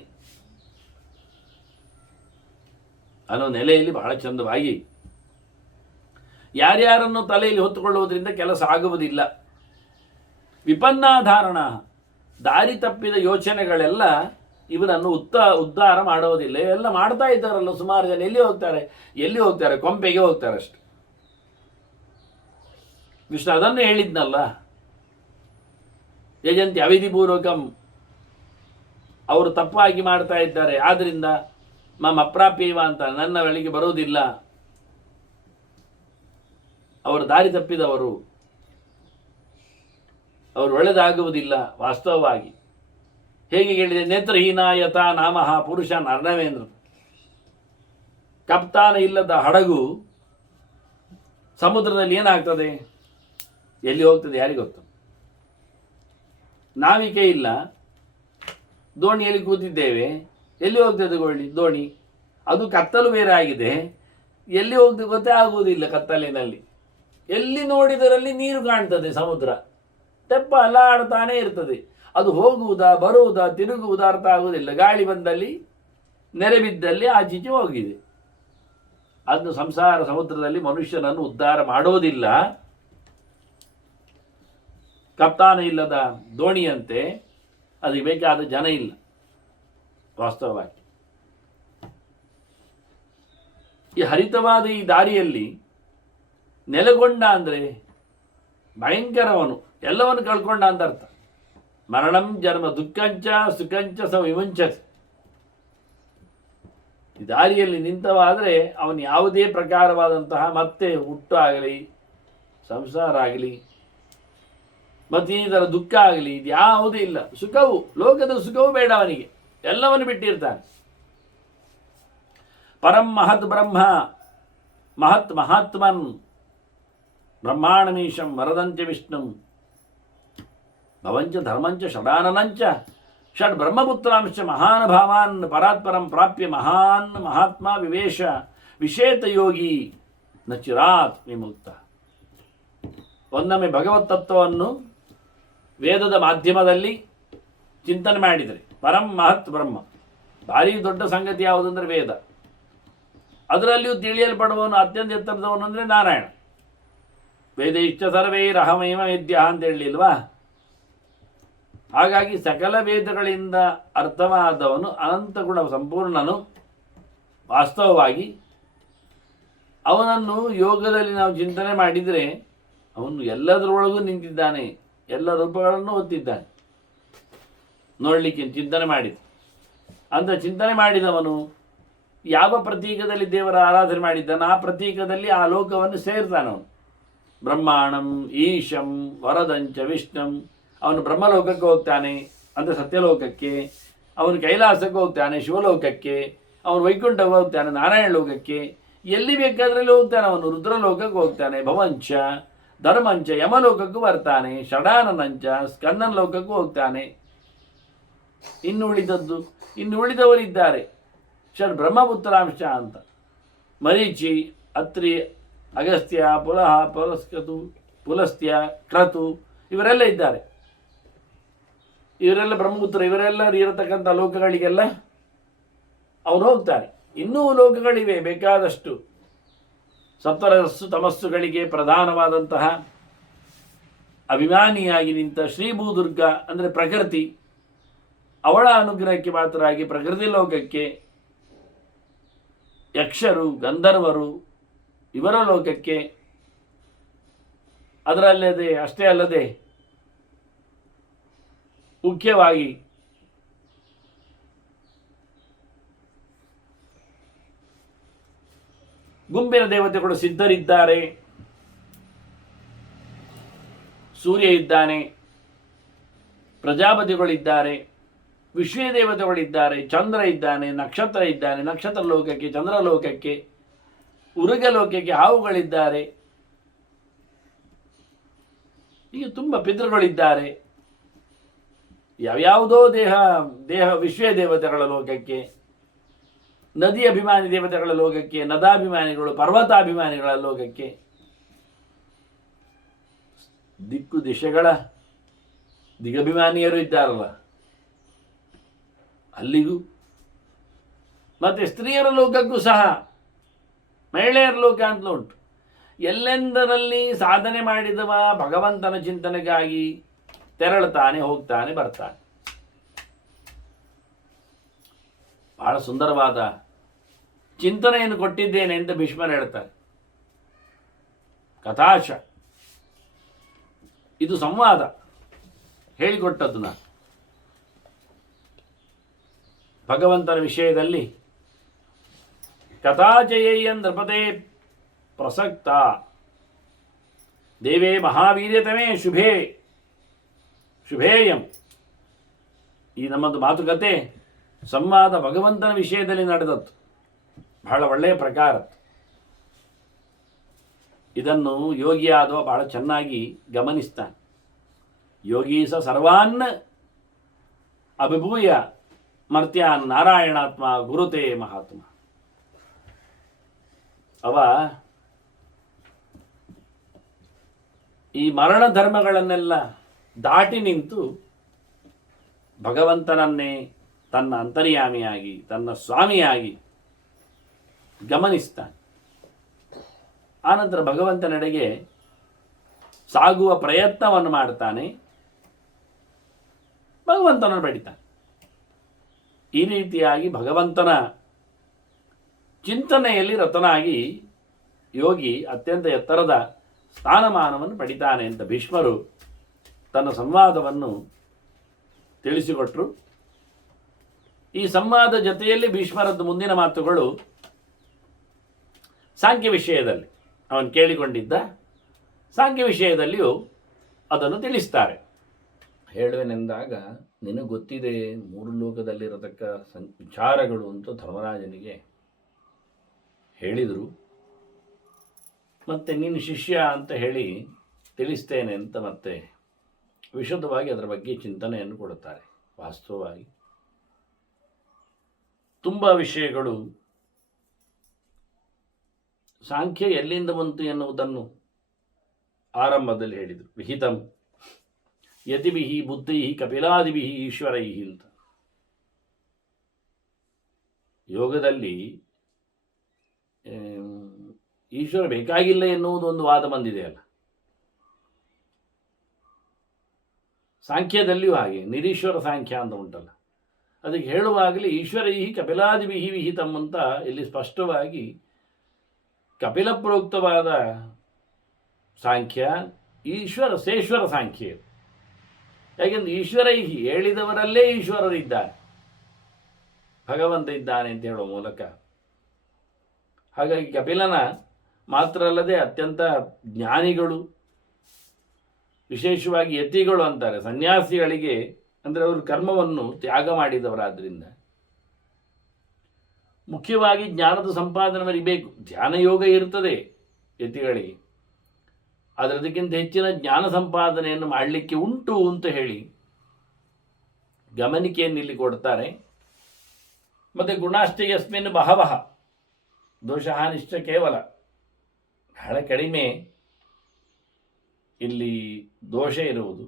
ಅನ್ನೋ ನೆಲೆಯಲ್ಲಿ ಬಹಳ ಚಂದವಾಗಿ ಯಾರ್ಯಾರನ್ನು ತಲೆಯಲ್ಲಿ ಹೊತ್ತುಕೊಳ್ಳುವುದರಿಂದ ಕೆಲಸ ಆಗುವುದಿಲ್ಲ. ವಿಪನ್ನಾಧಾರಣ, ದಾರಿ ತಪ್ಪಿದ ಯೋಚನೆಗಳೆಲ್ಲ ಇವನನ್ನು ಉದ್ಧಾರ ಮಾಡುವುದಿಲ್ಲ. ಇವೆಲ್ಲ ಮಾಡ್ತಾ ಇದ್ದಾರಲ್ಲ ಸುಮಾರು ಜನ. ಎಲ್ಲಿ ಹೋಗ್ತಾರೆ? ಕೊಂಪೆಗೆ ಹೋಗ್ತಾರೆ ಅಷ್ಟೆ. ಕೃಷ್ಣ ಅದನ್ನು ಹೇಳಿದ್ನಲ್ಲ, ಯಜಂತಿ ಅವಿಧಿಪೂರ್ವಕಂ, ಅವರು ತಪ್ಪಾಗಿ ಮಾಡ್ತಾ ಇದ್ದಾರೆ, ಆದ್ರಿಂದ ಮಮ್ಮ ಅಪ್ರಾಪ್ಯವ ಅಂತ, ನನ್ನ ಬಳಿಗೆ ಬರುವುದಿಲ್ಲ, ಅವರು ದಾರಿ ತಪ್ಪಿದವರು, ಅವರು ಒಳ್ಳೆದಾಗುವುದಿಲ್ಲ. ವಾಸ್ತವವಾಗಿ ಹೇಗೆ ಹೇಳಿದೆ, ನೇತ್ರಹೀನಾಯತ ನಾಮಃ ಪುರುಷ ಅರ್ಣವೇಂದ್ರ. ಕಪ್ತಾನ ಇಲ್ಲದ ಹಡಗು ಸಮುದ್ರದಲ್ಲಿ ಏನಾಗ್ತದೆ, ಎಲ್ಲಿ ಹೋಗ್ತದೆ ಯಾರಿಗೊತ್ತು. ನಾವಿಕೆ ಇಲ್ಲ, ದೋಣಿಯಲ್ಲಿ ಕೂತಿದ್ದೇವೆ, ಎಲ್ಲಿ ಹೋಗ್ತದೆ ದೋಣಿ, ಅದು ಕತ್ತಲು ಬೇರೆ ಆಗಿದೆ, ಎಲ್ಲಿ ಹೋಗ್ತದೆ ಗೊತ್ತೇ ಆಗುವುದಿಲ್ಲ. ಕತ್ತಲಿನಲ್ಲಿ ಎಲ್ಲಿ ನೋಡಿದರಲ್ಲಿ ನೀರು ಕಾಣ್ತದೆ, ಸಮುದ್ರ ತೆಪ್ಪ ಅಲ್ಲಾಡ್ತಾನೆ ಇರ್ತದೆ. ಅದು ಹೋಗುವುದಾ ಬರುವುದಾ ತಿರುಗುವುದಾ ಅರ್ಥ ಆಗುವುದಿಲ್ಲ. ಗಾಳಿ ಬಂದಲ್ಲಿ ನೆರೆ ಬಿದ್ದಲ್ಲಿ ಆಚೀಚೆ ಹೋಗಿದೆ. ಅದನ್ನು ಸಂಸಾರ ಸಮುದ್ರದಲ್ಲಿ ಮನುಷ್ಯನನ್ನು ಉದ್ಧಾರ ಮಾಡೋದಿಲ್ಲ. ಕಪ್ತಾನ ಇಲ್ಲದ ದೋಣಿಯಂತೆ ಅದಕ್ಕೆ ಬೇಕಾದ ಜನ ಇಲ್ಲ ವಾಸ್ತವವಾಗಿ. ಈ ಹರಿತವಾದ ಈ ದಾರಿಯಲ್ಲಿ ನೆಲೆಗೊಂಡ ಅಂದರೆ ಭಯಂಕರವನು, ಎಲ್ಲವನ್ನು ಕಳ್ಕೊಂಡ ಅಂತ ಅರ್ಥ. ಮರಣಂ ಜನ್ಮ ದುಃಖಂಚ ಸುಖಂಚ ಸ ವಿಮುಂಚತಿ. ಈ ದಾರಿಯಲ್ಲಿ ನಿಂತವಾದರೆ ಅವನು ಯಾವುದೇ ಪ್ರಕಾರವಾದಂತಹ ಮತ್ತೆ ಹುಟ್ಟು ಆಗಲಿ, ಸಂಸಾರ ಆಗಲಿ, ಮತ್ತಿತರ ದುಃಖ ಆಗಲಿ, ಇದು ಯಾವುದೂ ಇಲ್ಲ. ಸುಖವು, ಲೋಕದ ಸುಖವೂ ಬೇಡ ಅವನಿಗೆ, ಎಲ್ಲವನ್ನು ಬಿಟ್ಟಿರ್ತಾನೆ. ಪರಂ ಮಹತ್ ಬ್ರಹ್ಮ ಮಹತ್ ಮಹಾತ್ಮನ್ ಬ್ರಹ್ಮಾಣಮೀಶಂ ವರದಂಚ ವಿಷ್ಣುಂ ಭವಂಚ ಧರ್ಮಂಚ ಷಡಾನನಂಚ ಷಡ್ ಬ್ರಹ್ಮಪುತ್ರಾಂಶ ಮಹಾನುಭಾವಾನ್ ಪರಾತ್ಪರಂ ಪ್ರಾಪ್ಯ ಮಹಾನ್ ಮಹಾತ್ಮ ವಿವೇಶ ವಿಷೇತ ಯೋಗಿ ನ ಚಿರಾತ್ ವಿಮುಕ್ತ. ಒಂದೊಮ್ಮೆ ಭಗವತ್ ತತ್ವವನ್ನು ವೇದದ ಮಾಧ್ಯಮದಲ್ಲಿ ಚಿಂತನೆ ಮಾಡಿದರೆ, ಪರಂ ಮಹತ್ ಬ್ರಹ್ಮ, ಭಾರಿ ದೊಡ್ಡ ಸಂಗತಿ ಯಾವುದಂದ್ರೆ ವೇದ. ಅದರಲ್ಲಿಯೂ ತಿಳಿಯಲ್ಪಡುವವನು ಅತ್ಯಂತ ಎತ್ತರದವನು ಅಂದರೆ ನಾರಾಯಣ. ವೇದ ಇಷ್ಟ ಸರ್ವೈರಹಮೇವ ವೇದ್ಯ ಅಂತ ಹೇಳಿಲ್ವಾ. ಹಾಗಾಗಿ ಸಕಲ ವೇದಗಳಿಂದ ಅರ್ಥವಾದವನು ಅನಂತ ಗುಣ ಸಂಪೂರ್ಣನು. ವಾಸ್ತವವಾಗಿ ಅವನನ್ನು ಯೋಗದಲ್ಲಿ ನಾವು ಚಿಂತನೆ ಮಾಡಿದರೆ ಅವನು ಎಲ್ಲದರೊಳಗೂ ನಿಂತಿದ್ದಾನೆ, ಎಲ್ಲ ರೂಪಗಳನ್ನು ಹೊತ್ತಿದ್ದಾನೆ. ನೋಡಲಿಕ್ಕೆ ಚಿಂತನೆ ಮಾಡಿದ ಅಂತ ಚಿಂತನೆ ಮಾಡಿದವನು ಯಾವ ಪ್ರತೀಕದಲ್ಲಿ ದೇವರ ಆರಾಧನೆ ಮಾಡಿದ್ದಾನೆ ಆ ಪ್ರತೀಕದಲ್ಲಿ ಆ ಲೋಕವನ್ನು ಸೇರ್ತಾನವನು. ಬ್ರಹ್ಮಾಣಂ ಈಶಂ ವರದಂಚ ವಿಷ್ಣುಂ. ಅವನು ಬ್ರಹ್ಮಲೋಕಕ್ಕೆ ಹೋಗ್ತಾನೆ ಅಂದರೆ ಸತ್ಯಲೋಕಕ್ಕೆ, ಅವನು ಕೈಲಾಸಕ್ಕೆ ಹೋಗ್ತಾನೆ ಶಿವಲೋಕಕ್ಕೆ, ಅವನು ವೈಕುಂಠಕ್ಕೆ ಹೋಗ್ತಾನೆ ನಾರಾಯಣ ಲೋಕಕ್ಕೆ, ಎಲ್ಲಿ ಬೇಕಾದ್ರಲ್ಲಿ ಹೋಗ್ತಾನೆ. ಅವನು ರುದ್ರಲೋಕಕ್ಕೆ ಹೋಗ್ತಾನೆ, ಭವಂಚ ಧರ್ಮಂಚ ಯಮಲೋಕಕ್ಕೂ ಬರ್ತಾನೆ, ಷಡಾನನಂಚ ಸ್ಕಂದನ ಲೋಕಕ್ಕೂ ಹೋಗ್ತಾನೆ. ಇನ್ನು ಉಳಿದವರಿದ್ದಾರೆ ಷಡ್ ಬ್ರಹ್ಮಪುತ್ರಾಂಶ ಅಂತ. ಮರೀಚಿ, ಅತ್ರಿ, ಅಗಸ್ತ್ಯ, ಪುಲಸ್ತ್ಯ, ಕ್ರತು ಇವರೆಲ್ಲ ಇದ್ದಾರೆ. ಇವರೆಲ್ಲ ಬ್ರಹ್ಮಪುತ್ರ, ಇವರೆಲ್ಲ ಇರತಕ್ಕಂಥ ಲೋಕಗಳಿಗೆಲ್ಲ ಅವನು ಹೋಗ್ತಾನೆ. ಇನ್ನೂ ಲೋಕಗಳಿವೆ ಬೇಕಾದಷ್ಟು. ಸತ್ವರಸ್ಸು ತಮಸ್ಸುಗಳಿಗೆ ಪ್ರಧಾನವಾದಂತಹ ಅಭಿಮಾನಿಯಾಗಿ ನಿಂತ ಶ್ರೀಭೂದುರ್ಗ ಅಂದರೆ ಪ್ರಕೃತಿ, ಅವಳ ಅನುಗ್ರಹಕ್ಕೆ ಮಾತ್ರವಾಗಿ ಪ್ರಕೃತಿ ಲೋಕಕ್ಕೆ, ಯಕ್ಷರು ಗಂಧರ್ವರು ಇವರ ಲೋಕಕ್ಕೆ, ಅದರಲ್ಲದೆ ಅಷ್ಟೇ ಅಲ್ಲದೆ ಮುಖ್ಯವಾಗಿ ಗುಂಪಿನ ದೇವತೆಗಳು ಸಿದ್ಧರಿದ್ದಾರೆ. ಸೂರ್ಯ ಇದ್ದಾನೆ, ಪ್ರಜಾಪತಿಗಳಿದ್ದಾರೆ, ವಿಶ್ವ ದೇವತೆಗಳಿದ್ದಾರೆ, ಚಂದ್ರ ಇದ್ದಾನೆ, ನಕ್ಷತ್ರ ಇದ್ದಾನೆ, ನಕ್ಷತ್ರ ಲೋಕಕ್ಕೆ, ಚಂದ್ರ ಲೋಕಕ್ಕೆ, ಉರುಗ ಲೋಕಕ್ಕೆ ಹಾವುಗಳಿದ್ದಾರೆ. ಈಗ ತುಂಬ ಪಿತೃಗಳಿದ್ದಾರೆ. ಯಾವ್ಯಾವುದೋ ದೇಹ ವಿಶ್ವ ದೇವತೆಗಳ ಲೋಕಕ್ಕೆ, ನದಿ ಅಭಿಮಾನಿ ದೇವತೆಗಳ ಲೋಕಕ್ಕೆ, ನದಾಭಿಮಾನಿಗಳು ಪರ್ವತಾಭಿಮಾನಿಗಳ ಲೋಕಕ್ಕೆ, ದಿಕ್ಕು ದಿಶೆಗಳ ದಿಗಭಿಮಾನಿಯರು ಇದ್ದಾರಲ್ಲ ಅಲ್ಲಿಗೂ, ಮತ್ತೆ ಸ್ತ್ರೀಯರ ಲೋಕಕ್ಕೂ ಸಹ ಮಹಿಳೆಯರ ಲೋಕ ಅಂತ ಉಂಟು. ಎಲ್ಲೆಂದರಲ್ಲಿ ಸಾಧನೆ ಮಾಡಿದವ ಭಗವಂತನ ಚಿಂತನೆಗಾಗಿ ತೆರಳುತ್ತಾನೆ, ಹೋಗ್ತಾನೆ, ಬರ್ತಾನೆ. ಬಹಳ ಸುಂದರವಾದ ಚಿಂತನೆಯನ್ನು ಕೊಟ್ಟಿದ್ದೇನೆ ಅಂತ ಭೀಷ್ಮರು ಹೇಳ್ತಾರೆ. ಕಥಾಶ ಇದು ಸಂವಾದ ಹೇಳಿಕೊಟ್ಟದ್ದು ನಾನು. ಭಗವಂತನ ವಿಷಯದಲ್ಲಿ ಕಥಾಚಯೇಯ ನೃಪತೆ ಪ್ರಸಕ್ತ ದೇವೇ ಮಹಾವೀರ್ಯತಮೇ ಶುಭೇಯಂ. ಈ ನಮ್ಮದು ಮಾತುಕತೆ ಸಂವಾದ ಭಗವಂತನ ವಿಷಯದಲ್ಲಿ ನಡೆದದ್ದು, ಬಹಳ ಒಳ್ಳೆಯ ಪ್ರಕಾರ. ಇದನ್ನು ಯೋಗಿಯಾದವ ಬಹಳ ಚೆನ್ನಾಗಿ ಗಮನಿಸ್ತಾನೆ. ಯೋಗಿ ಸರ್ವಾನ್ ಅಭಿಭೂಯ ಮರ್ತ್ಯಾನ್ ನಾರಾಯಣಾತ್ಮ ಗುರುತೇ ಮಹಾತ್ಮ. ಅವ ಈ ಮರಣ ಧರ್ಮಗಳನ್ನೆಲ್ಲ ದಾಟಿ ನಿಂತು ಭಗವಂತನನ್ನೇ ತನ್ನ ಅಂತರ್ಯಾಮಿಯಾಗಿ, ತನ್ನ ಸ್ವಾಮಿಯಾಗಿ ಗಮನಿಸ್ತಾನೆ. ಆನಂತರ ಭಗವಂತನೆಡೆಗೆ ಸಾಗುವ ಪ್ರಯತ್ನವನ್ನು ಮಾಡ್ತಾನೆ, ಭಗವಂತನನ್ನು ಪಡಿತಾನೆ. ಈ ರೀತಿಯಾಗಿ ಭಗವಂತನ ಚಿಂತನೆಯಲ್ಲಿ ರತನಾಗಿ ಯೋಗಿ ಅತ್ಯಂತ ಎತ್ತರದ ಸ್ಥಾನಮಾನವನ್ನು ಪಡಿತಾನೆ ಅಂತ ಭೀಷ್ಮರು ತನ್ನ ಸಂವಾದವನ್ನು ತಿಳಿಸಿಕೊಟ್ರು. ಈ ಸಂವಾದ ಜೊತೆಯಲ್ಲಿ ಭೀಷ್ಮರದ್ದು ಮುಂದಿನ ಮಾತುಗಳು ಸಾಂಖ್ಯ ವಿಷಯದಲ್ಲಿ, ಅವನು ಕೇಳಿಕೊಂಡಿದ್ದ ಸಾಂಖ್ಯ ವಿಷಯದಲ್ಲಿಯೂ ಅದನ್ನು ತಿಳಿಸ್ತಾರೆ. ಹೇಳುವೆನೆಂದಾಗ ನಿನಗೆ ಗೊತ್ತಿದೆ 3 ಲೋಕದಲ್ಲಿರತಕ್ಕ ವಿಚಾರಗಳು ಅಂತ ಧರ್ಮರಾಜನಿಗೆ ಹೇಳಿದರು. ಮತ್ತು ನೀನು ಶಿಷ್ಯ ಅಂತ ಹೇಳಿ ತಿಳಿಸ್ತೇನೆ ಅಂತ ಮತ್ತೆ ವಿಶದವಾಗಿ ಅದರ ಬಗ್ಗೆ ಚಿಂತನೆಯನ್ನು ಕೊಡುತ್ತಾರೆ. ವಾಸ್ತವವಾಗಿ ತುಂಬ ವಿಷಯಗಳು ಸಾಂಖ್ಯ ಎಲ್ಲಿಂದ ಬಂತು ಎನ್ನುವುದನ್ನು ಆರಂಭದಲ್ಲಿ ಹೇಳಿದರು. ವಿಹಿತಂ ಯತಿಭಿಹಿ ಬುದ್ಧಿಹಿ ಕಪಿಲಾದಿಭಿಹಿ ಈಶ್ವರೈಹಿ ಅಂತ. ಯೋಗದಲ್ಲಿ ಈಶ್ವರ ಬೇಕಾಗಿಲ್ಲ ಎನ್ನುವುದು ಒಂದು ವಾದ ಬಂದಿದೆಯಲ್ಲ. ಸಾಂಖ್ಯದಲ್ಲಿಯೂ ಹಾಗೆ ನಿರೀಶ್ವರ ಸಾಂಖ್ಯ ಅಂತ ಉಂಟಲ್ಲ, ಅದಕ್ಕೆ ಹೇಳುವಾಗಲೇ ಈಶ್ವರೈಹಿ ಕಪಿಲಾದಿಭಿಹಿ ವಿಹಿತಂ ಅಂತ ಇಲ್ಲಿ ಸ್ಪಷ್ಟವಾಗಿ ಕಪಿಲ ಪ್ರೋಕ್ತವಾದ ಸಾಂಖ್ಯ ಸೇಶ್ವರ ಸಾಂಖ್ಯ. ಯಾಕೆಂದ್ರೆ ಈಶ್ವರೈಹಿ ಹೇಳಿದವರಲ್ಲೇ ಈಶ್ವರರಿದ್ದಾರೆ, ಭಗವಂತ ಇದ್ದಾನೆ ಅಂತ ಹೇಳುವ ಮೂಲಕ. ಹಾಗಾಗಿ ಕಪಿಲನ ಮಾತ್ರ ಅಲ್ಲದೆ ಅತ್ಯಂತ ಜ್ಞಾನಿಗಳು, ವಿಶೇಷವಾಗಿ ಯತಿಗಳು ಅಂತಾರೆ, ಸನ್ಯಾಸಿಗಳಿಗೆ, ಅಂದರೆ ಅವರು ಕರ್ಮವನ್ನು ತ್ಯಾಗ ಮಾಡಿದವರಾದ್ರಿಂದ ಮುಖ್ಯವಾಗಿ ಜ್ಞಾನದ ಸಂಪಾದನೆ ಬರಿಬೇಕು. ಧ್ಯಾನ ಯೋಗ ಇರ್ತದೆ ಯತಿಗಳಿಗೆ, ಆದರೆ ಅದಕ್ಕಿಂತ ಹೆಚ್ಚಿನ ಜ್ಞಾನ ಸಂಪಾದನೆಯನ್ನು ಮಾಡಲಿಕ್ಕೆ ಉಂಟು ಅಂತ ಹೇಳಿ ಗಮನಿಕೆಯನ್ನು ಇಲ್ಲಿ ಕೊಡ್ತಾರೆ. ಮತ್ತು ಗುಣಾಷ್ಟಯಸ್ಮಿನ್ ಬಹವಃ ದೋಷಹಾನಿಶ್ಚ ಕೇವಲ, ಬಹಳ ಕಡಿಮೆ ಇಲ್ಲಿ ದೋಷ ಇರುವುದು.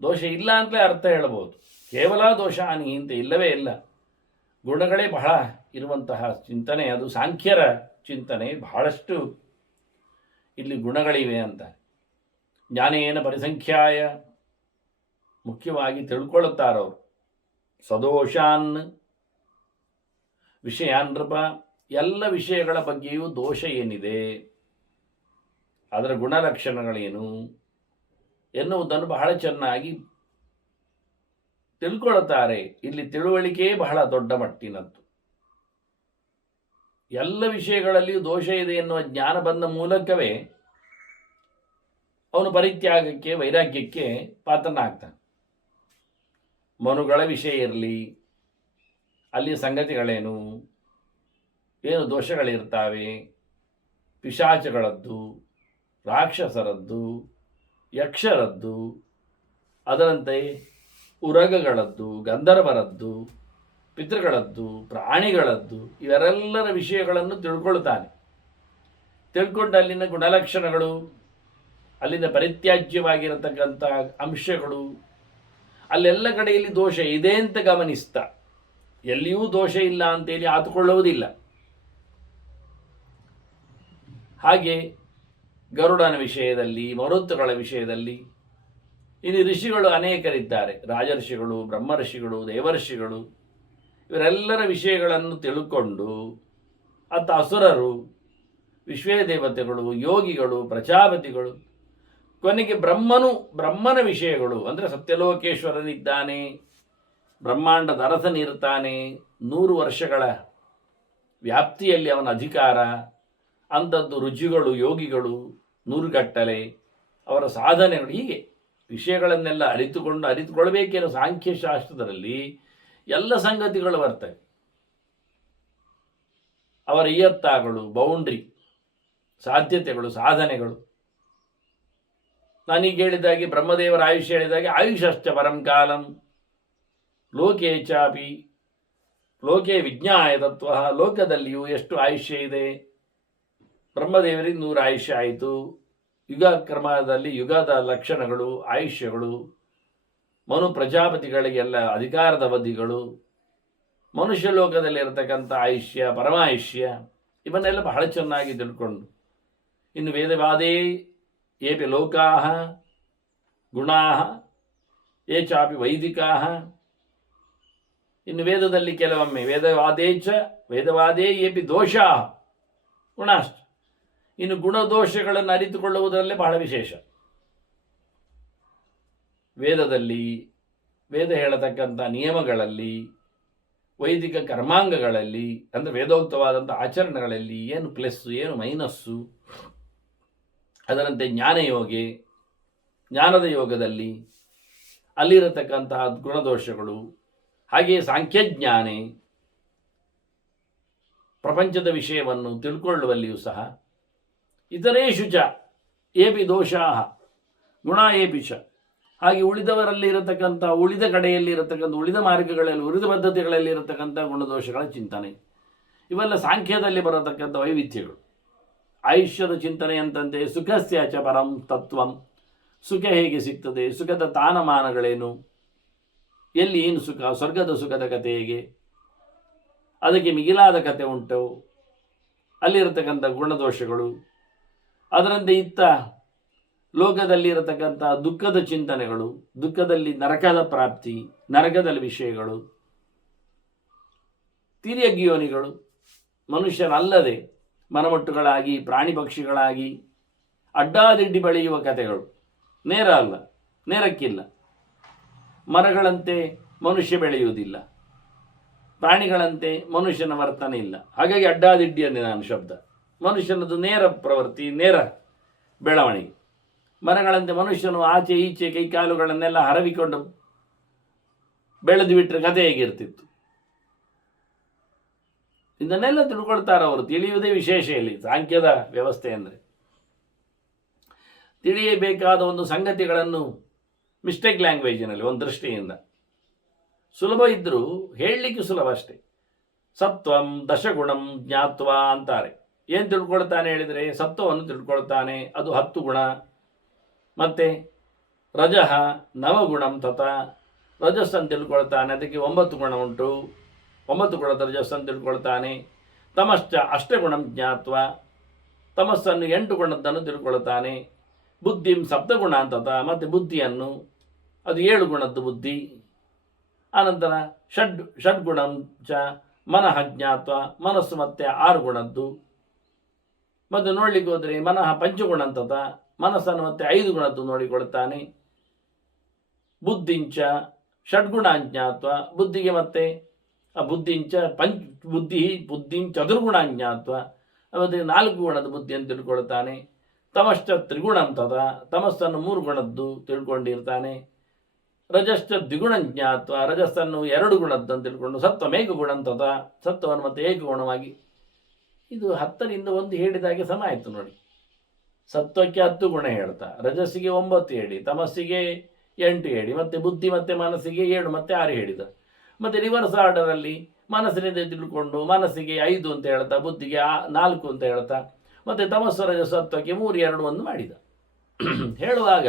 ದೋಷ ಇಲ್ಲ ಅಂತಲೇ ಅರ್ಥ ಹೇಳ್ಬೋದು. ಕೇವಲ ದೋಷಹಾನಿ ಅಂತ ಇಲ್ಲವೇ ಇಲ್ಲ, ಗುಣಗಳೇ ಬಹಳ ಇರುವಂತಹ ಚಿಂತನೆ ಅದು ಸಾಂಖ್ಯರ ಚಿಂತನೆ. ಬಹಳಷ್ಟು ಇಲ್ಲಿ ಗುಣಗಳಿವೆ ಅಂತ. ಜ್ಞಾನೇನ ಪರಿಸಂಖ್ಯಾಯ, ಮುಖ್ಯವಾಗಿ ತಿಳ್ಕೊಳ್ಳುತ್ತಾರವರು. ಸದೋಷಾನ್ ವಿಷಯಾನ್ ನೃಪ, ಎಲ್ಲ ವಿಷಯಗಳ ಬಗ್ಗೆಯೂ ದೋಷ ಏನಿದೆ, ಅದರ ಗುಣಲಕ್ಷಣಗಳೇನು ಎನ್ನುವುದನ್ನು ಬಹಳ ಚೆನ್ನಾಗಿ ತಿಳ್ಕೊಳ್ಳುತ್ತಾರೆ. ಇಲ್ಲಿ ತಿಳುವಳಿಕೆ ಬಹಳ ದೊಡ್ಡ ಮಟ್ಟಿನದ್ದು. ಎಲ್ಲ ವಿಷಯಗಳಲ್ಲಿಯೂ ದೋಷ ಇದೆ ಎನ್ನುವ ಜ್ಞಾನ ಬಂದ ಮೂಲಕವೇ ಅವನು ಪರಿತ್ಯಾಗಕ್ಕೆ, ವೈರಾಗ್ಯಕ್ಕೆ ಪಾತ್ರನಾಗ್ತಾನೆ. ಮನುಗಳ ವಿಷಯ ಇರಲಿ, ಅಲ್ಲಿ ಸಂಗತಿಗಳೇನು, ಏನು ದೋಷಗಳಿರ್ತಾವೆ, ಪಿಶಾಚಗಳದ್ದು, ರಾಕ್ಷಸರದ್ದು, ಯಕ್ಷರದ್ದು, ಅದರಂತೆ ಉರಗಗಳದ್ದು, ಗಂಧರ್ವರದ್ದು, ಪಿತೃಗಳದ್ದು, ಪ್ರಾಣಿಗಳದ್ದು ಇವರೆಲ್ಲರ ವಿಷಯಗಳನ್ನು ತಿಳ್ಕೊಳ್ತಾನೆ. ತಿಳ್ಕೊಂಡು ಅಲ್ಲಿನ ಗುಣಲಕ್ಷಣಗಳು, ಅಲ್ಲಿನ ಪರಿತ್ಯಾಜ್ಯವಾಗಿರತಕ್ಕಂಥ ಅಂಶಗಳು, ಅಲ್ಲೆಲ್ಲ ಕಡೆಯಲ್ಲಿ ದೋಷ ಇದೆ ಅಂತ ಗಮನಿಸ್ತಾ ಎಲ್ಲಿಯೂ ದೋಷ ಇಲ್ಲ ಅಂತೇಳಿ ಆತುಕೊಳ್ಳುವುದಿಲ್ಲ. ಹಾಗೆ ಗರುಡನ ವಿಷಯದಲ್ಲಿ, ಮರುತ್ತುಗಳ ವಿಷಯದಲ್ಲಿ ಇನ್ನು ಋಷಿಗಳು ಅನೇಕರಿದ್ದಾರೆ. ರಾಜರ್ಷಿಗಳು, ಬ್ರಹ್ಮರ್ಷಿಗಳು, ದೇವರ್ಷಿಗಳು ಇವರೆಲ್ಲರ ವಿಷಯಗಳನ್ನು ತಿಳ್ಕೊಂಡು ಅತ್ತ ಅಸುರರು, ವಿಶ್ವೇದೇವತೆಗಳು, ಯೋಗಿಗಳು, ಪ್ರಜಾಪತಿಗಳು, ಕೊನೆಗೆ ಬ್ರಹ್ಮನ ವಿಷಯಗಳು ಅಂದರೆ ಸತ್ಯಲೋಕೇಶ್ವರನಿದ್ದಾನೆ, ಬ್ರಹ್ಮಾಂಡದ ಅರಸನಿರ್ತಾನೆ, 100 ವರ್ಷಗಳ ವ್ಯಾಪ್ತಿಯಲ್ಲಿ ಅವನ ಅಧಿಕಾರ ಅಂಥದ್ದು, ರುಚಿಗಳು, ಯೋಗಿಗಳು 100 ಗಟ್ಟಲೆ ಅವರ ಸಾಧನೆಗಳು, ಹೀಗೆ ವಿಷಯಗಳನ್ನೆಲ್ಲ ಅರಿತುಕೊಳ್ಬೇಕೇನೋ ಸಾಂಖ್ಯಶಾಸ್ತ್ರದಲ್ಲಿ ಎಲ್ಲ ಸಂಗತಿಗಳು ಬರ್ತವೆ. ಅವರ ಇಯತ್ತಾಗಳು, ಬೌಂಡ್ರಿ, ಸಾಧ್ಯತೆಗಳು, ಸಾಧನೆಗಳು. ನಾನೀಗ ಹೇಳಿದಾಗೆ ಬ್ರಹ್ಮದೇವರ ಆಯುಷ್ಯ ಹೇಳಿದಾಗೆ ಆಯುಷಶ್ಚ ಪರಂ ಕಾಲಂ ಲೋಕೆ ಚಾಪಿ ಲೋಕೆ ವಿಜ್ಞಾಯ ತತ್ವ, ಲೋಕದಲ್ಲಿಯೂ ಎಷ್ಟು ಆಯುಷ್ಯ ಇದೆ. ಬ್ರಹ್ಮದೇವರಿಗೆ 100 ಆಯುಷ್ಯ ಆಯಿತು. ಯುಗ ಕ್ರಮದಲ್ಲಿ ಯುಗದ ಲಕ್ಷಣಗಳು, ಆಯುಷ್ಯಗಳು, ಮನು ಪ್ರಜಾಪತಿಗಳಿಗೆಲ್ಲ ಅಧಿಕಾರದ ಅವಧಿಗಳು, ಮನುಷ್ಯ ಲೋಕದಲ್ಲಿರತಕ್ಕಂಥ ಆಯುಷ್ಯ, ಪರಮಾಯುಷ್ಯ ಇವನ್ನೆಲ್ಲ ಬಹಳ ಚೆನ್ನಾಗಿ ತಿಳ್ಕೊಂಡು, ಇನ್ನು ವೇದವಾದೇ ಏಪಿ ಲೋಕಾಹ ಗುಣಾಹ ಏ ಚಾಪಿ ವೈದಿಕಾಹ, ಇನ್ನು ವೇದದಲ್ಲಿ ಕೆಲವೊಮ್ಮೆ ವೇದವಾದೇ ಏಪಿ ದೋಷಾಹ ಗುಣಾಶ್ಚ, ಇನ್ನು ಗುಣದೋಷಗಳನ್ನು ಅರಿತುಕೊಳ್ಳುವುದರಲ್ಲೇ ಬಹಳ ವಿಶೇಷ. ವೇದದಲ್ಲಿ ವೇದ ಹೇಳತಕ್ಕಂಥ ನಿಯಮಗಳಲ್ಲಿ, ವೈದಿಕ ಕರ್ಮಾಂಗಗಳಲ್ಲಿ ಅಂದರೆ ವೇದೋಕ್ತವಾದಂಥ ಆಚರಣೆಗಳಲ್ಲಿ ಏನು ಪ್ಲಸ್ಸು ಏನು ಮೈನಸ್ಸು, ಅದರಂತೆ ಜ್ಞಾನಯೋಗಿ, ಜ್ಞಾನದ ಯೋಗದಲ್ಲಿ ಅಲ್ಲಿರತಕ್ಕಂತಹ ಗುಣದೋಷಗಳು, ಹಾಗೆಯೇ ಸಾಂಖ್ಯಜ್ಞಾನೆ ಪ್ರಪಂಚದ ವಿಷಯವನ್ನು ತಿಳ್ಕೊಳ್ಳುವಲ್ಲಿಯೂ ಸಹ, ಇತರೇಷು ಚ ಏಪಿ ದೋಷಾಹ ಗುಣ ಏಪಿ ಚ, ಹಾಗೆ ಉಳಿದವರಲ್ಲಿ ಇರತಕ್ಕಂಥ, ಉಳಿದ ಕಡೆಯಲ್ಲಿ ಇರತಕ್ಕಂಥ, ಉಳಿದ ಮಾರ್ಗಗಳಲ್ಲಿ, ಉಳಿದ ಪದ್ಧತಿಗಳಲ್ಲಿ ಇರತಕ್ಕಂಥ ಗುಣದೋಷಗಳ ಚಿಂತನೆ, ಇವೆಲ್ಲ ಸಾಂಖ್ಯದಲ್ಲಿ ಬರತಕ್ಕಂಥ ವೈವಿಧ್ಯಗಳು. ಆಯುಷ್ಯದ ಚಿಂತನೆ ಅಂತಂತೆ ಸುಖಸ್ಯಾಚ ಪರಂ ತತ್ವಂ, ಸುಖ ಹೇಗೆ ಸಿಗ್ತದೆ, ಸುಖದ ತಾನಮಾನಗಳೇನು, ಎಲ್ಲಿ ಏನು ಸುಖ, ಸ್ವರ್ಗದ ಸುಖದ ಕಥೆ ಹೇಗೆ, ಅದಕ್ಕೆ ಮಿಗಿಲಾದ ಕಥೆ ಉಂಟು, ಅಲ್ಲಿರತಕ್ಕಂಥ ಗುಣದೋಷಗಳು, ಅದರಂತೆ ಇತ್ತ ಲೋಕದಲ್ಲಿ ಇರತಕ್ಕಂಥ ದುಃಖದ ಚಿಂತನೆಗಳು, ದುಃಖದಲ್ಲಿ ನರಕದ ಪ್ರಾಪ್ತಿ, ನರಕದಲ್ಲಿ ವಿಷಯಗಳು, ತಿರ್ಯಗ್ಯೋನಿಗಳು, ಮನುಷ್ಯನಲ್ಲದೆ ಮನಮೊಟ್ಟುಗಳಾಗಿ, ಪ್ರಾಣಿ ಪಕ್ಷಿಗಳಾಗಿ ಅಡ್ಡಾದಿಡ್ಡಿ ಬೆಳೆಯುವ ಕಥೆಗಳು, ನೇರ ಅಲ್ಲ, ನೇರಕ್ಕಿಲ್ಲ. ಮರಗಳಂತೆ ಮನುಷ್ಯ ಬೆಳೆಯುವುದಿಲ್ಲ, ಪ್ರಾಣಿಗಳಂತೆ ಮನುಷ್ಯನ ವರ್ತನೆ ಇಲ್ಲ, ಹಾಗಾಗಿ ಅಡ್ಡಾದಿಡ್ಡಿ ಅಂದೆ ನಾನು ಶಬ್ದ. ಮನುಷ್ಯನದು ನೇರ ಪ್ರವೃತ್ತಿ, ನೇರ ಬೆಳವಣಿಗೆ. ಮರಗಳಂತೆ ಮನುಷ್ಯನು ಆಚೆ ಈಚೆ ಕೈಕಾಲುಗಳನ್ನೆಲ್ಲ ಹರವಿಕೊಂಡು ಬೆಳೆದು ಬಿಟ್ಟರೆ ಕಥೆ ಹೇಗಿರ್ತಿತ್ತು. ಇದನ್ನೆಲ್ಲ ತಿಳ್ಕೊಳ್ತಾರೆ ಅವರು. ತಿಳಿಯುವುದೇ ವಿಶೇಷ ಇಲ್ಲಿ ಸಾಂಖ್ಯದ ವ್ಯವಸ್ಥೆ ಅಂದರೆ. ತಿಳಿಯಬೇಕಾದ ಒಂದು ಸಂಗತಿಗಳನ್ನು ಮಿಸ್ಟೇಕ್ ಲ್ಯಾಂಗ್ವೇಜಿನಲ್ಲಿ ಒಂದು ದೃಷ್ಟಿಯಿಂದ ಸುಲಭ ಇದ್ದರೂ ಹೇಳಲಿಕ್ಕೆ ಸುಲಭ ಅಷ್ಟೇ. ಸತ್ವಂ ದಶಗುಣಂ ಜ್ಞಾತ್ವ ಅಂತಾರೆ. ಏನು ತಿಳ್ಕೊಳ್ತಾನೆ ಹೇಳಿದರೆ, ಸತ್ವವನ್ನು ತಿಳ್ಕೊಳ್ತಾನೆ, ಅದು 10 ಗುಣ. ಮತ್ತು ರಜಃ ನವಗುಣಂ ತತ, ರಜಸ್ಸನ್ನು ತಿಳ್ಕೊಳ್ತಾನೆ, ಅದಕ್ಕೆ 9 ಗುಣ ಉಂಟು, 9 ಗುಣದ ರಜಸ್ಸನ್ನು ತಿಳ್ಕೊಳ್ತಾನೆ. ತಮಶ್ಚ ಅಷ್ಟಗುಣಂ ಜ್ಞಾತ್ವ, ತಮಸ್ಸನ್ನು 8 ಗುಣದ್ದನ್ನು ತಿಳ್ಕೊಳ್ತಾನೆ. ಬುದ್ಧಿಂ ಸಪ್ತಗುಣ ಅಂತತ, ಮತ್ತು ಬುದ್ಧಿಯನ್ನು ಅದು 7 ಗುಣದ್ದು ಬುದ್ಧಿ. ಆನಂತರ ಷಡ್ಗುಣಂ ಚ ಮನಃ ಜ್ಞಾತ್ವ, ಮನಸ್ಸು ಮತ್ತೆ 6 ಗುಣದ್ದು. ಮತ್ತು ನೋಡಲಿಕ್ಕೆ ಹೋದರೆ ಮನಃ ಪಂಚಗುಣ ಅಂತತ, ಮನಸ್ಸನ್ನು ಮತ್ತೆ 5 ಗುಣದ್ದು ನೋಡಿಕೊಳ್ತಾನೆ. ಬುದ್ಧಿಂಚ ಷಡ್ಗುಣಾಜ್ಞಾತ್ವ, ಬುದ್ಧಿಗೆ ಮತ್ತೆ ಬುದ್ಧಿಂಚ ಬುದ್ಧಿಂ ಚತುರ್ಗುಣಾಜ್ಞಾತ್ವ, ಮತ್ತು 4 ಗುಣದ ಬುದ್ಧಿಯನ್ನು ತಿಳ್ಕೊಳ್ತಾನೆ. ತಮಶ್ಚ ತ್ರಿಗುಣಂ ತತ, ತಮಸ್ಸನ್ನು 3 ಗುಣದ್ದು ತಿಳ್ಕೊಂಡಿರ್ತಾನೆ. ರಜಶ್ಚ ದ್ವಿಗುಣಜ್ಞಾತ್ವ, ರಜಸ್ಸನ್ನು 2 ಗುಣದ್ದನ್ನು ತಿಳ್ಕೊಂಡು. ಸತ್ವಮೇಕ ಗುಣಂ ತತ, ಸತ್ವವನ್ನು ಮತ್ತೆ ಏಕಗುಣವಾಗಿ. ಇದು 10ರಿಂದ 1 ಹೇಳಿದಾಗೆ ಸಮ ಆಯಿತು ನೋಡಿ. ಸತ್ವಕ್ಕೆ 10 ಗುಣ ಹೇಳ್ತಾ, ರಜಸ್ಸಿಗೆ 9 ಹೇಳಿ, ತಮಸ್ಸಿಗೆ 8 ಹೇಳಿ, ಮತ್ತು ಬುದ್ಧಿ ಮತ್ತು ಮನಸ್ಸಿಗೆ 7 ಮತ್ತು 6 ಹೇಳಿದ. ಮತ್ತು ರಿವರ್ಸ್ ಆರ್ಡರಲ್ಲಿ ಮನಸ್ಸಿನಿಂದ ತಿಳ್ಕೊಂಡು ಮನಸ್ಸಿಗೆ 5 ಅಂತ ಹೇಳ್ತಾ, ಬುದ್ಧಿಗೆ 4 ಅಂತ ಹೇಳ್ತಾ, ಮತ್ತು ತಮಸ್ವರಜ ಸತ್ವಕ್ಕೆ 3 2 1 ಮಾಡಿದ. ಹೇಳುವಾಗ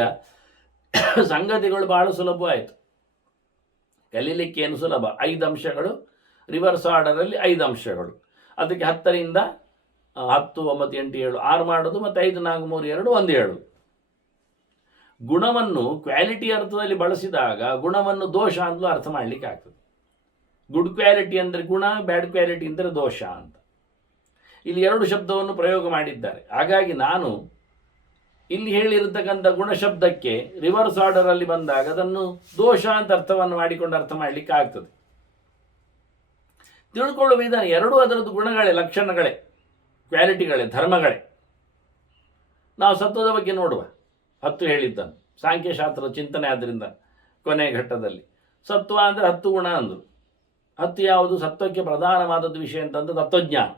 ಸಂಗತಿಗಳು ಬಹಳ ಸುಲಭವಾಯಿತು, ಕಲೀಲಿಕ್ಕೇನು ಸುಲಭ. 5 ಅಂಶಗಳು, ರಿವರ್ಸ್ ಆರ್ಡರಲ್ಲಿ 5 ಅಂಶಗಳು, ಅದಕ್ಕೆ 10ರಿಂದ 10 9 8 7 6 ಮಾಡೋದು, ಮತ್ತು 5 4 3 2 1 ಹೇಳು. ಗುಣವನ್ನು ಕ್ವಾಲಿಟಿ ಅರ್ಥದಲ್ಲಿ ಬಳಸಿದಾಗ ಗುಣವನ್ನು ದೋಷ ಅಂತಲೂ ಅರ್ಥ ಮಾಡಲಿಕ್ಕೆ ಆಗ್ತದೆ. ಗುಡ್ ಕ್ವಾಲಿಟಿ ಅಂದರೆ ಗುಣ, ಬ್ಯಾಡ್ ಕ್ವಾಲಿಟಿ ಅಂದರೆ ದೋಷ ಅಂತ ಇಲ್ಲಿ 2 ಶಬ್ದವನ್ನು ಪ್ರಯೋಗ ಮಾಡಿದ್ದಾರೆ. ಹಾಗಾಗಿ ನಾನು ಇಲ್ಲಿ ಹೇಳಿರತಕ್ಕಂಥ ಗುಣಶಬ್ದಕ್ಕೆ ರಿವರ್ಸ್ ಆರ್ಡರಲ್ಲಿ ಬಂದಾಗ ಅದನ್ನು ದೋಷ ಅಂತ ಅರ್ಥವನ್ನು ಮಾಡಿಕೊಂಡು ಅರ್ಥ ಮಾಡಲಿಕ್ಕೆ ಆಗ್ತದೆ. ತಿಳ್ಕೊಳ್ಳುವ ವಿಧಾನ ಎರಡೂ ಅದರದ್ದು ಗುಣಗಳೇ, ಲಕ್ಷಣಗಳೇ, ಕ್ವಾಲಿಟಿಗಳೇ, ಧರ್ಮಗಳೇ. ನಾವು ಸತ್ವದ ಬಗ್ಗೆ ನೋಡುವ. 10 ಹೇಳಿದ್ದನು ಸಾಂಖ್ಯಶಾಸ್ತ್ರದ ಚಿಂತನೆ. ಆದ್ದರಿಂದ ಕೊನೆಯ ಘಟ್ಟದಲ್ಲಿ ಸತ್ವ ಅಂದರೆ 10 ಗುಣ ಅಂದರು. 10 ಯಾವುದು? ಸತ್ವಕ್ಕೆ ಪ್ರಧಾನವಾದದ್ದು ವಿಷಯ ಅಂತಂದ್ರೆ ತತ್ವಜ್ಞಾನ,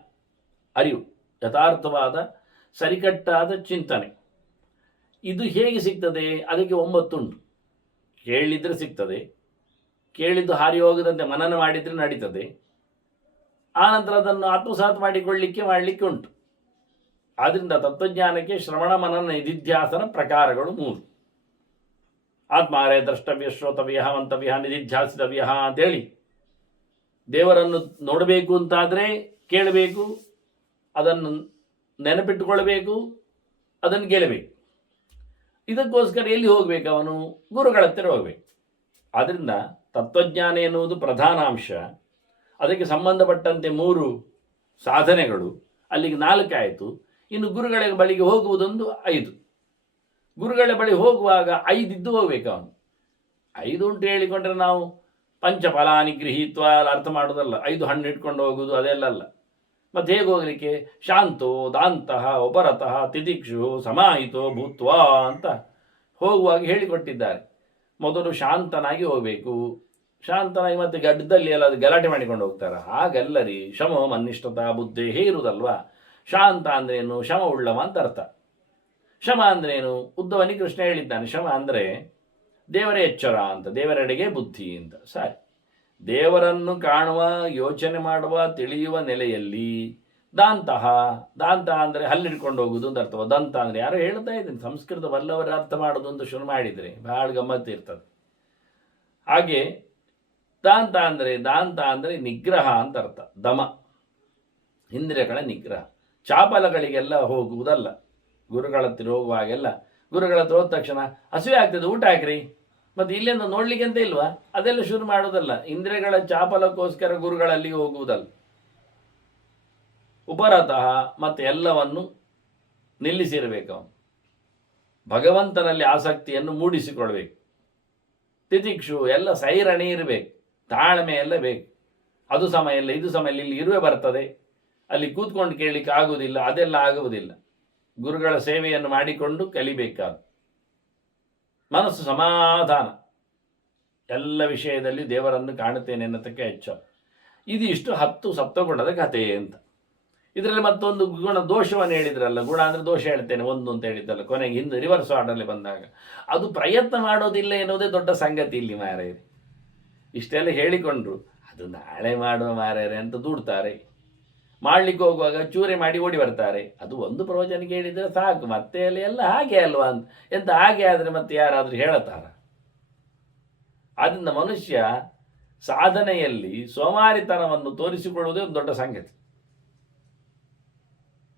ಅರಿವು, ಯಥಾರ್ಥವಾದ ಸರಿಕಟ್ಟಾದ ಚಿಂತನೆ. ಇದು ಹೇಗೆ ಸಿಗ್ತದೆ? ಅದಕ್ಕೆ 9 ಉಂಟು. ಕೇಳಿದರೆ ಸಿಗ್ತದೆ, ಕೇಳಿದ್ದು ಹಾರಿ ಹೋಗದಂತೆ ಮನನ ಮಾಡಿದರೆ ನಡೀತದೆ, ಆನಂತರ ಅದನ್ನು ಆತ್ಮಸಾತ್ ಮಾಡಲಿಕ್ಕೆ ಉಂಟು. ಆದ್ದರಿಂದ ತತ್ವಜ್ಞಾನಕ್ಕೆ ಶ್ರವಣ ಮನನ ನಿಧಿಧ್ಯಾಸನ ಪ್ರಕಾರಗಳು 3. ಆತ್ಮಾರೇ ದ್ರಷ್ಟವ್ಯ, ಶ್ರೋತವ್ಯ, ಮಂತವ್ಯ, ನಿಧಿಧ್ಯಾಸಿತವ್ಯ ಅಂತೇಳಿ ದೇವರನ್ನು ನೋಡಬೇಕು ಅಂತಾದರೆ ಕೇಳಬೇಕು, ಅದನ್ನು ನೆನಪಿಟ್ಟುಕೊಳ್ಬೇಕು, ಅದನ್ನು ಗೆಲ್ಲಬೇಕು. ಇದಕ್ಕೋಸ್ಕರ ಎಲ್ಲಿ ಹೋಗಬೇಕು? ಅವನು ಗುರುಗಳ ಹತ್ತಿರ ಹೋಗಬೇಕು. ಆದ್ದರಿಂದ ತತ್ವಜ್ಞಾನ ಎನ್ನುವುದು ಪ್ರಧಾನ ಅಂಶ. ಅದಕ್ಕೆ ಸಂಬಂಧಪಟ್ಟಂತೆ 3 ಸಾಧನೆಗಳು, ಅಲ್ಲಿಗೆ 4 ಆಯಿತು. ಇನ್ನು ಗುರುಗಳ ಬಳಿಗೆ ಹೋಗುವುದೊಂದು 5. ಗುರುಗಳ ಬಳಿ ಹೋಗುವಾಗ 5 ಇದ್ದು ಹೋಗ್ಬೇಕು. ಅವನು 5 ಉಂಟು ಹೇಳಿಕೊಂಡ್ರೆ ನಾವು ಪಂಚಫಲಾನಿ ಗೃಹೀತ್ವ ಅರ್ಥ ಮಾಡೋದಲ್ಲ, 5 ಹಣ್ಣು ಇಟ್ಕೊಂಡು ಹೋಗುವುದು ಅದೆಲ್ಲ ಅಲ್ಲ. ಮತ್ತೆ ಹೇಗೆ ಹೋಗಲಿಕ್ಕೆ? ಶಾಂತೋ ದಾಂತಃ ಉಪರತಃ ತಿತಿಕ್ಷು ಸಮಾಹಿತೋ ಭೂತ್ವಾ ಅಂತ ಹೋಗುವಾಗ ಹೇಳಿಕೊಟ್ಟಿದ್ದಾರೆ. ಮೊದಲು ಶಾಂತನಾಗಿ ಹೋಗಬೇಕು. ಶಾಂತನಾಗಿ ಮತ್ತೆ ಗಡ್ಡದಲ್ಲಿ ಎಲ್ಲ ಅದು ಗಲಾಟೆ ಮಾಡಿಕೊಂಡು ಹೋಗ್ತಾರೆ. ಹಾಗಲ್ಲರಿ, ಶಮ ಮನ್ನಿಷ್ಠತ ಬುದ್ಧಿ ಇರುವುದಲ್ವಾ. ಶಾಂತ ಅಂದ್ರೇನು? ಶಮ ಉಳ್ಳವ ಅಂತ ಅರ್ಥ. ಶಮ ಅಂದ್ರೇನು? ಉದ್ದವನಿ ಕೃಷ್ಣ ಹೇಳಿದ್ದಾನೆ. ಶಮ ಅಂದರೆ ದೇವರ ಎಚ್ಚರ ಅಂತ, ದೇವರೆಡೆಗೆ ಬುದ್ಧಿ ಅಂತ. ಸರಿ, ದೇವರನ್ನು ಕಾಣುವ, ಯೋಚನೆ ಮಾಡುವ, ತಿಳಿಯುವ ನೆಲೆಯಲ್ಲಿ ದಾಂತಹ, ದಾಂತ ಅಂದರೆ ಹಲ್ಲಿಡ್ಕೊಂಡು ಹೋಗುವುದು ಅಂತ ಅರ್ಥವ. ದಂತ ಅಂದರೆ ಯಾರೋ ಹೇಳ್ತಾ ಇದ್ದೀನಿ, ಸಂಸ್ಕೃತ ಬಲ್ಲವರ ಅರ್ಥ ಮಾಡೋದು ಅಂತ ಶುರು ಮಾಡಿದರೆ ಬಹಳ ಗಮ್ಮತ್ತು ಇರ್ತದೆ. ಹಾಗೆ ದಾಂತ ಅಂದರೆ ನಿಗ್ರಹ ಅಂತ ಅರ್ಥ. ದಮ, ಇಂದ್ರಿಯಗಳ ನಿಗ್ರಹ. ಚಾಪಲಗಳಿಗೆಲ್ಲ ಹೋಗುವುದಲ್ಲ. ಗುರುಗಳ ಹತ್ತಿರ ಹೋಗುವಾಗೆಲ್ಲ, ಗುರುಗಳ ಹತ್ರ ಹೋದ ತಕ್ಷಣ ಹಸಿವೆ ಆಗ್ತದೆ, ಊಟ ಹಾಕ್ರಿ, ಮತ್ತು ಇಲ್ಲಿಂದ ನೋಡ್ಲಿಕ್ಕೆ ಅಂತ ಇಲ್ವಾ, ಅದೆಲ್ಲ ಶುರು ಮಾಡೋದಲ್ಲ. ಇಂದ್ರಿಯಗಳ ಚಾಪಲಕ್ಕೋಸ್ಕರ ಗುರುಗಳಲ್ಲಿಗೆ ಹೋಗುವುದಲ್ಲ. ಉಪರತಃ, ಮತ್ತು ಎಲ್ಲವನ್ನು ನಿಲ್ಲಿಸಿರಬೇಕು. ಅವನು ಭಗವಂತನಲ್ಲಿ ಆಸಕ್ತಿಯನ್ನು ಮೂಡಿಸಿಕೊಳ್ಬೇಕು. ತಿತಿಕ್ಷು, ಎಲ್ಲ ಸೈರಣಿ ಇರಬೇಕು, ತಾಳ್ಮೆ ಎಲ್ಲ ಬೇಕು. ಅದು ಸಮಯ ಇಲ್ಲ, ಇದು ಸಮಯ ಇಲ್ಲ, ಇಲ್ಲಿ ಇರುವೆ ಬರ್ತದೆ, ಅಲ್ಲಿ ಕೂತ್ಕೊಂಡು ಕೇಳಲಿಕ್ಕೆ ಆಗುವುದಿಲ್ಲ, ಅದೆಲ್ಲ ಆಗುವುದಿಲ್ಲ. ಗುರುಗಳ ಸೇವೆಯನ್ನು ಮಾಡಿಕೊಂಡು ಕಲಿಬೇಕಾದ ಮನಸ್ಸು ಸಮಾಧಾನ, ಎಲ್ಲ ವಿಷಯದಲ್ಲಿ ದೇವರನ್ನು ಕಾಣುತ್ತೇನೆ ಅನ್ನತಕ್ಕ ಎಚ್ಚರ. ಇದಿಷ್ಟು 10 ಸಪ್ತಗುಣದ ಕಥೆ ಅಂತ. ಇದರಲ್ಲಿ ಮತ್ತೊಂದು ಗುಣ ದೋಷವನ್ನು ಹೇಳಿದ್ರಲ್ಲ, ಗುಣ ಅಂದರೆ ದೋಷ ಹೇಳ್ತೇನೆ 1 ಅಂತ ಹೇಳಿದ್ದಲ್ಲ ಕೊನೆಗೆ, ಹಿಂದೆ ರಿವರ್ಸ್ ಆರ್ಡರ್ಲಿ ಬಂದಾಗ ಅದು ಪ್ರಯತ್ನ ಮಾಡೋದಿಲ್ಲ ಎನ್ನುವುದೇ ದೊಡ್ಡ ಸಂಗತಿ ಇಲ್ಲಿ ಮಾರಾಯರೆ. ಇಷ್ಟೆಲ್ಲ ಹೇಳಿಕೊಂಡ್ರು ಅದು ನಾಳೆ ಮಾಡುವ ಮಾರಾಯರೆ ಅಂತ ದೂಡ್ತಾರೆ. ಮಾಡಲಿಕ್ಕೆ ಹೋಗುವಾಗ ಚೂರೆ ಮಾಡಿ ಓಡಿ ಬರ್ತಾರೆ. ಅದು ಒಂದು ಪ್ರವಚನಕ್ಕೆ ಹೇಳಿದರೆ ಸಾಕು, ಮತ್ತೆ ಅಲ್ಲಿ ಎಲ್ಲ ಹಾಗೆ ಅಲ್ವಾ ಅಂತ. ಎಂತ ಹಾಗೆ ಆದರೆ ಮತ್ತೆ ಯಾರಾದರೂ ಹೇಳುತ್ತಾರ? ಆದ್ದರಿಂದ ಮನುಷ್ಯ ಸಾಧನೆಯಲ್ಲಿ ಸೋಮಾರಿತನವನ್ನು ತೋರಿಸಿಕೊಳ್ಳುವುದೇ ಒಂದು ದೊಡ್ಡ ಸಂಗತಿ.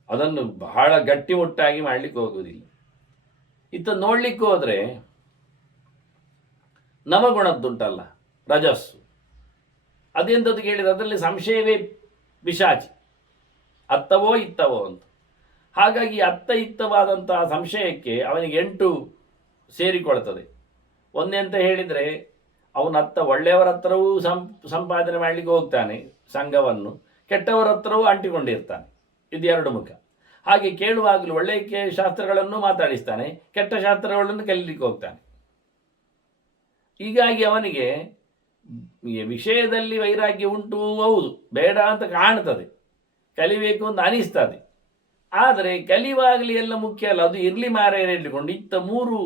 ಅದನ್ನು ಬಹಳ ಗಟ್ಟಿಮುಟ್ಟಾಗಿ ಮಾಡಲಿಕ್ಕೆ ಹೋಗುವುದಿಲ್ಲ. ಇತ್ತ ನೋಡ್ಲಿಕ್ಕೆ ಹೋದರೆ ನವಗುಣದ್ದುಂಟಲ್ಲ, ರಜಸ್ಸು, ಅದೆಂಥದ್ದು ಕೇಳಿದರೆ ಅದರಲ್ಲಿ ಸಂಶಯವೇ ಪಿಶಾಚಿ, ಅತ್ತವೋ ಇತ್ತವೋ ಅಂತ. ಹಾಗಾಗಿ ಅತ್ತ ಇತ್ತವಾದಂತಹ ಸಂಶಯಕ್ಕೆ ಅವನಿಗೆ 8 ಸೇರಿಕೊಳ್ತದೆ. ಒಂದೆಂತ ಹೇಳಿದರೆ ಅವನ ಅತ್ತ ಒಳ್ಳೆಯವರ ಹತ್ರವೂ ಸಂಪಾದನೆ ಮಾಡಲಿಕ್ಕೆ ಹೋಗ್ತಾನೆ ಸಂಘವನ್ನು, ಕೆಟ್ಟವರ ಹತ್ರವೂ ಅಂಟಿಕೊಂಡಿರ್ತಾನೆ. ಇದು 2 ಮುಖ. ಹಾಗೆ ಕೇಳುವಾಗಲೂ ಒಳ್ಳೆಯ ಶಾಸ್ತ್ರಗಳನ್ನು ಮಾತಾಡಿಸ್ತಾನೆ, ಕೆಟ್ಟ ಶಾಸ್ತ್ರಗಳನ್ನು ಕಲೀಲಿಕ್ಕೆ ಹೋಗ್ತಾನೆ. ಹೀಗಾಗಿ ಅವನಿಗೆ ವಿಷಯದಲ್ಲಿ ವೈರಾಗ್ಯ ಉಂಟು, ಹೌದು, ಬೇಡ ಅಂತ ಕಾಣ್ತದೆ, ಕಲಿಬೇಕು ಅಂತ ಅನಿಸ್ತದೆ. ಆದರೆ ಕಲಿಯುವಾಗಲಿ ಎಲ್ಲ ಮುಖ್ಯ ಅಲ್ಲ, ಅದು ಇರಲಿ ಮಾರಾಯರೆ ಇಟ್ಕೊಂಡು ಇತ್ತ 3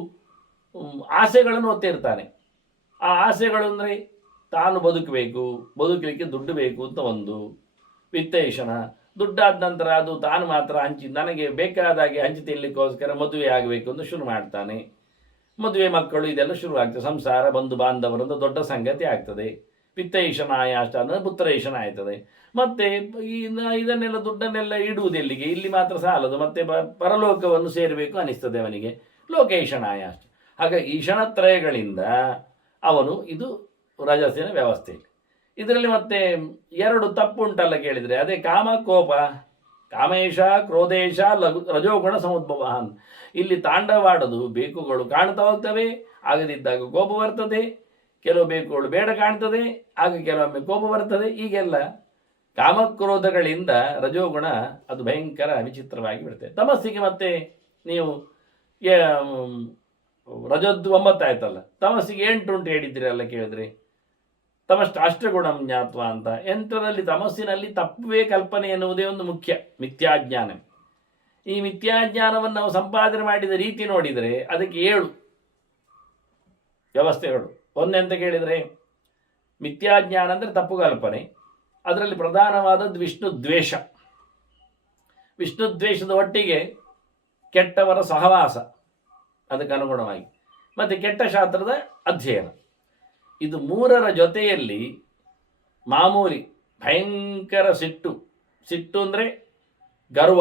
ಆಸೆಗಳನ್ನು ಹೊತ್ತಿರ್ತಾನೆ. ಆ ಆಸೆಗಳು ಅಂದರೆ ತಾನು ಬದುಕಲಿಕ್ಕೆ ದುಡ್ಡು ಬೇಕು ಅಂತ ಒಂದು ವಿತ್ತೇಷಣ. ದುಡ್ಡಾದ ನಂತರ ಅದು ತಾನು ಮಾತ್ರ ನನಗೆ ಬೇಕಾದಾಗೆ ಹಂಚಿ ತಿನ್ನಲಿಕ್ಕೋಸ್ಕರ ಮದುವೆ ಆಗಬೇಕು ಅಂತ ಶುರು ಮಾಡ್ತಾನೆ. ಮದುವೆ ಮಕ್ಕಳು ಇದೆಲ್ಲ ಶುರು ಆಗ್ತದೆ. ಸಂಸಾರ ಬಂಧು ಬಾಂಧವರಂತ ದೊಡ್ಡ ಸಂಗತಿ ಆಗ್ತದೆ. ಪಿತ್ತೈಷಣ ಆಯಾಷ್ಟ ಅಂದರೆ ಪುತ್ರೈಷಣ ಆಯ್ತದೆ. ಮತ್ತು ಇದನ್ನೆಲ್ಲ ದುಡ್ಡನ್ನೆಲ್ಲ ಇಡುವುದೆಲ್ಲಿಗೆ, ಇಲ್ಲಿ ಮಾತ್ರ ಸಾಲದು, ಮತ್ತೆ ಪರಲೋಕವನ್ನು ಸೇರಬೇಕು ಅನಿಸ್ತದೆ ಅವನಿಗೆ, ಲೋಕೇಶಣ ಆಯಾಷ್ಟ. ಹಾಗಾಗಿ ಈಶಣತ್ರಯಗಳಿಂದ ಅವನು ಇದು ರಜಸ್ಸಿನ ವ್ಯವಸ್ಥೆ. ಇದರಲ್ಲಿ ಮತ್ತೆ ಎರಡು ತಪ್ಪುಂಟಲ್ಲ ಕೇಳಿದರೆ, ಅದೇ ಕಾಮ ಕೋಪ, ಕಾಮೇಶ ಕ್ರೋಧೇಶ ರಜೋಗುಣ ಸಮುದ್ಭವ. ಇಲ್ಲಿ ತಾಂಡವಾಡೋದು ಬೇಕುಗಳು ಕಾಣ್ತಾ ಹೋಗ್ತವೆ, ಆಗದಿದ್ದಾಗ ಕೋಪ ಬರ್ತದೆ, ಕೆಲವು ಬೇಕುಗಳು ಬೇಡ ಕಾಣ್ತದೆ, ಆಗ ಕೆಲವೊಮ್ಮೆ ಕೋಪ ಬರ್ತದೆ. ಈಗೆಲ್ಲ ಕಾಮಕ್ರೋಧಗಳಿಂದ ರಜೋಗುಣ ಅದು ಭಯಂಕರ ವಿಚಿತ್ರವಾಗಿ ಬಿಡ್ತದೆ. ತಮಸ್ಸಿಗೆ ಮತ್ತೆ ನೀವು ರಜದ್ದು 9 ಆಯ್ತಲ್ಲ, ತಮಸ್ಸಿಗೆ 8 ಉಂಟು ಹೇಳಿದ್ದೀರಲ್ಲ ಕೇಳಿದ್ರೆ, ತಮಷ್ಟು ಅಷ್ಟಗುಣಂ ಜ್ಞಾತ್ವ ಅಂತ. 8ರಲ್ಲಿ ತಮಸ್ಸಿನಲ್ಲಿ ತಪ್ಪುವೇ ಕಲ್ಪನೆ ಎನ್ನುವುದೇ ಒಂದು ಮುಖ್ಯ, ಮಿಥ್ಯಾಜ್ಞಾನ. ಈ ಮಿಥ್ಯಾಜ್ಞಾನವನ್ನು ನಾವು ಸಂಪಾದನೆ ಮಾಡಿದ ರೀತಿ ನೋಡಿದರೆ ಅದಕ್ಕೆ 7 ವ್ಯವಸ್ಥೆಗಳು. ಒಂದೆಂತ ಕೇಳಿದರೆ, ಮಿಥ್ಯಾಜ್ಞಾನ ಅಂದರೆ ತಪ್ಪು ಕಲ್ಪನೆ. ಅದರಲ್ಲಿ ಪ್ರಧಾನವಾದದ್ದು ವಿಷ್ಣು ದ್ವೇಷ. ವಿಷ್ಣು ದ್ವೇಷದ ಒಟ್ಟಿಗೆ ಕೆಟ್ಟವರ ಸಹವಾಸ, ಅದಕ್ಕೆ ಅನುಗುಣವಾಗಿ ಮತ್ತು ಕೆಟ್ಟ ಶಾಸ್ತ್ರದ ಅಧ್ಯಯನ. ಇದು 3ರ ಜೊತೆಯಲ್ಲಿ ಮಾಮೂಲಿ ಭಯಂಕರ ಸಿಟ್ಟು ಅಂದರೆ ಗರ್ವ,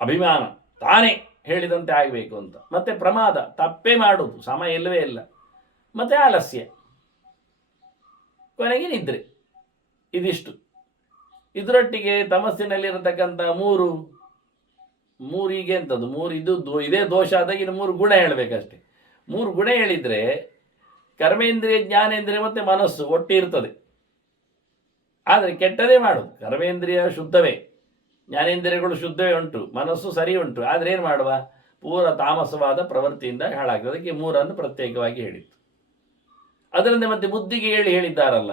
ಅಭಿಮಾನ, ತಾನೇ ಹೇಳಿದಂತೆ ಆಗಬೇಕು ಅಂತ. ಮತ್ತು ಪ್ರಮಾದ, ತಪ್ಪೇ ಮಾಡುವುದು, ಸಮಯ ಇಲ್ಲವೇ ಇಲ್ಲ. ಮತ್ತು ಆಲಸ್ಯ, ಕೊನೆಗೆ ನಿದ್ರೆ. ಇದಿಷ್ಟು. ಇದರೊಟ್ಟಿಗೆ ತಮಸ್ಸಿನಲ್ಲಿರತಕ್ಕಂಥ ಮೂರು ಹೀಗೆ ಎಂಥದ್ದು 3 ಇದೇ ದೋಷ ಆದಾಗ ಇನ್ನು 3 ಗುಣ ಹೇಳಬೇಕಷ್ಟೆ. 3 ಗುಣ ಹೇಳಿದರೆ ಕರ್ಮೇಂದ್ರಿಯ, ಜ್ಞಾನೇಂದ್ರಿಯ ಮತ್ತು ಮನಸ್ಸು ಒಟ್ಟಿರ್ತದೆ. ಆದರೆ ಕೆಟ್ಟದೇ ಮಾಡೋದು. ಕರ್ಮೇಂದ್ರಿಯ ಶುದ್ಧವೇ, ಜ್ಞಾನೇಂದ್ರಿಯಗಳು ಶುದ್ಧವೇ ಉಂಟು, ಮನಸ್ಸು ಸರಿ ಉಂಟು. ಆದರೆ ಏನು ಮಾಡುವ, ಪೂರ ತಾಮಸವಾದ ಪ್ರವೃತ್ತಿಯಿಂದ ಹಾಳಾಗ್ತದೆ. ಅದಕ್ಕೆ 3 ಪ್ರತ್ಯೇಕವಾಗಿ ಹೇಳಿತ್ತು. ಅದರಿಂದ ಮತ್ತೆ ಬುದ್ಧಿಗೆ ಹೇಳಿದ್ದಾರಲ್ಲ,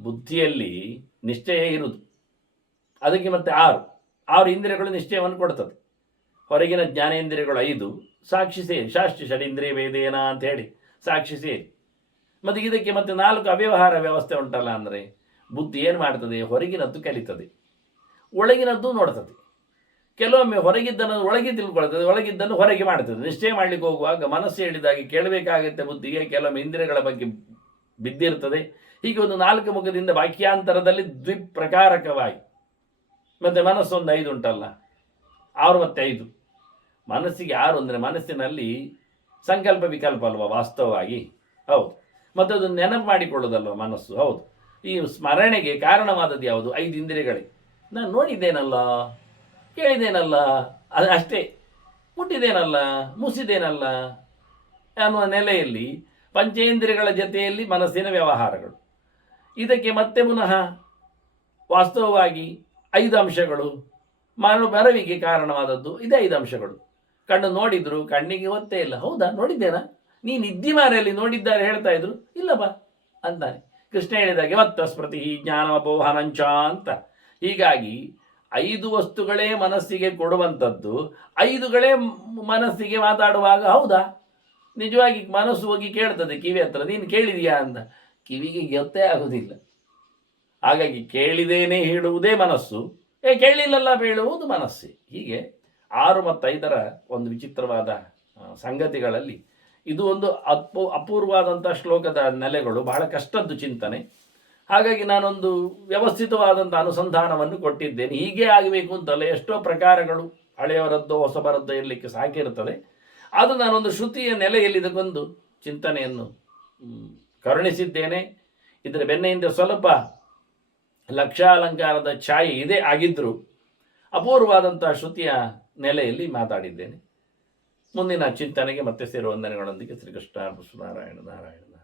ಬುದ್ಧಿಯಲ್ಲಿ ನಿಶ್ಚಯ ಇರುವುದು. ಅದಕ್ಕೆ ಮತ್ತೆ 6 ಇಂದ್ರಿಯಗಳು ನಿಶ್ಚಯವನ್ನು ಕೊಡ್ತದೆ. ಹೊರಗಿನ ಜ್ಞಾನೇಂದ್ರಿಯಗಳು 5, ಸಾಕ್ಷಿ ಸೇರಿ, ಶಾಸ್ತ್ರಿ ಷಡೀಂದ್ರಿಯ ವೇದೇನ ಅಂತ ಹೇಳಿ ಸಾಕ್ಷಿ ಸೇರಿ. ಮತ್ತು ಇದಕ್ಕೆ ಮತ್ತೆ 4 ಅವ್ಯವಹಾರ ವ್ಯವಸ್ಥೆ ಉಂಟಲ್ಲ. ಅಂದರೆ ಬುದ್ಧಿ ಏನು ಮಾಡ್ತದೆ, ಹೊರಗಿನದ್ದು ಕಲಿತದೆ, ಒಳಗಿನದ್ದು ನೋಡ್ತದೆ. ಕೆಲವೊಮ್ಮೆ ಹೊರಗಿದ್ದನ್ನು ಒಳಗೆ ತಿಳ್ಕೊಳ್ತದೆ, ಒಳಗಿದ್ದನ್ನು ಹೊರಗೆ ಮಾಡ್ತದೆ. ನಿಶ್ಚಯ ಮಾಡಲಿಕ್ಕೆ ಹೋಗುವಾಗ ಮನಸ್ಸು ಹೇಳಿದಾಗೆ ಕೇಳಬೇಕಾಗತ್ತೆ ಬುದ್ಧಿಗೆ. ಕೆಲವೊಮ್ಮೆ ಇಂದ್ರಿಯಗಳ ಬಗ್ಗೆ ಬಿದ್ದಿರ್ತದೆ. ಹೀಗೆ ಒಂದು 4 ಮುಖದಿಂದ ವಾಕ್ಯಾಂತರದಲ್ಲಿ ದ್ವಿಪ್ರಕಾರಕವಾಗಿ. ಮತ್ತು ಮನಸ್ಸೊಂದು 5 ಉಂಟಲ್ಲ, 6 ಮತ್ತು 5. ಮನಸ್ಸಿಗೆ 6 ಅಂದರೆ ಮನಸ್ಸಿನಲ್ಲಿ ಸಂಕಲ್ಪ ವಿಕಲ್ಪ ಅಲ್ವ ವಾಸ್ತವವಾಗಿ, ಹೌದು. ಮತ್ತು ಅದು ನೆನಪು ಮಾಡಿಕೊಳ್ಳೋದಲ್ವ ಮನಸ್ಸು, ಹೌದು. ಈ ಸ್ಮರಣೆಗೆ ಕಾರಣವಾದದ್ದು ಯಾವುದು? 5 ಇಂದ್ರಿಯಗಳೇ. ನಾನು ನೋಡಿದ್ದೇನಲ್ಲ, ಕೇಳಿದ್ದೇನಲ್ಲ, ಅದು ಅಷ್ಟೇ, ಮುಟ್ಟಿದ್ದೇನಲ್ಲ, ಮುಸಿದೇನಲ್ಲ ಅನ್ನುವ ನೆಲೆಯಲ್ಲಿ ಪಂಚೇಂದ್ರಿಯಗಳ ಜೊತೆಯಲ್ಲಿ ಮನಸ್ಸಿನ ವ್ಯವಹಾರಗಳು. ಇದಕ್ಕೆ ಮತ್ತೆ ಪುನಃ ವಾಸ್ತವವಾಗಿ 5 ಅಂಶಗಳು, ಮರವಿಗೆ ಕಾರಣವಾದದ್ದು ಇದೇ 5 ಅಂಶಗಳು. ಕಣ್ಣು ನೋಡಿದ್ರು, ಕಣ್ಣಿಗೆ ಗೊತ್ತೇ ಇಲ್ಲ. ಹೌದಾ, ನೋಡಿದ್ದೇನಾ? ನೀನು ನಿದ್ದಿಮಾರೆಯಲ್ಲಿ ನೋಡಿದ್ದಾರೆ ಹೇಳ್ತಾ ಇದ್ರು, ಇಲ್ಲಪ್ಪ ಅಂತಾನೆ. ಕೃಷ್ಣ ಹೇಳಿದಾಗೆ ಮತ್ತ ಸ್ಮೃತಿ ಜ್ಞಾನಮಪೋಹನಂಚ ಅಂತ. ಹೀಗಾಗಿ 5 ವಸ್ತುಗಳೇ ಮನಸ್ಸಿಗೆ ಕೊಡುವಂಥದ್ದು, 5ಗಳೇ ಮನಸ್ಸಿಗೆ ಮಾತಾಡುವಾಗ ಹೌದಾ, ನಿಜವಾಗಿ ಮನಸ್ಸು ಹೋಗಿ ಕೇಳ್ತದೆ ಕಿವಿ ಹತ್ರ, ನೀನು ಕೇಳಿದೀಯಾ ಅಂತ. ಕಿವಿಗೆ ಗೊತ್ತೇ ಆಗುವುದಿಲ್ಲ. ಹಾಗಾಗಿ ಕೇಳಿದೇನೆ ಹೇಳುವುದೇ ಮನಸ್ಸು, ಕೇಳಿಲ್ಲಲ್ಲ ಹೇಳುವುದು ಮನಸ್ಸೇ. ಹೀಗೆ 6 ಮತ್ತು 5ರ ಒಂದು ವಿಚಿತ್ರವಾದ ಸಂಗತಿಗಳಲ್ಲಿ ಇದು ಒಂದು ಅಪೂರ್ವವಾದಂಥ ಶ್ಲೋಕದ ನೆಲೆಗಳು, ಬಹಳ ಕಷ್ಟದ್ದು ಚಿಂತನೆ. ಹಾಗಾಗಿ ನಾನೊಂದು ವ್ಯವಸ್ಥಿತವಾದಂಥ ಅನುಸಂಧಾನವನ್ನು ಕೊಟ್ಟಿದ್ದೇನೆ. ಹೀಗೆ ಆಗಬೇಕು ಅಂತಲ್ಲ, ಎಷ್ಟೋ ಪ್ರಕಾರಗಳು ಹಳೆಯವರದ್ದೋ ಹೊಸಬರದ್ದೋ ಇರಲಿಕ್ಕೆ ಸಾಕಿರ್ತದೆ. ಅದು ನಾನೊಂದು ಶ್ರುತಿಯ ನೆಲೆಯಲ್ಲಿ ಇದಕ್ಕೊಂದು ಚಿಂತನೆಯನ್ನು ಕರುಣಿಸಿದ್ದೇನೆ. ಇದರ ಬೆನ್ನೆಯಿಂದ ಸ್ವಲ್ಪ ಲಕ್ಷಾಲಂಕಾರದ ಛಾಯೆ ಇದೇ ಆಗಿದ್ದರೂ ಅಪೂರ್ವವಾದಂಥ ಶ್ರುತಿಯ ನೆಲೆಯಲ್ಲಿ ಮಾತಾಡಿದ್ದೇನೆ. ಮುಂದಿನ ಚಿಂತನೆಗೆ ಮತ್ತೆ ಸೇರುವ ವಂದನೆಗಳೊಂದಿಗೆ ಶ್ರೀಕೃಷ್ಣ ನಾರಾಯಣ ನಾರಾಯಣ.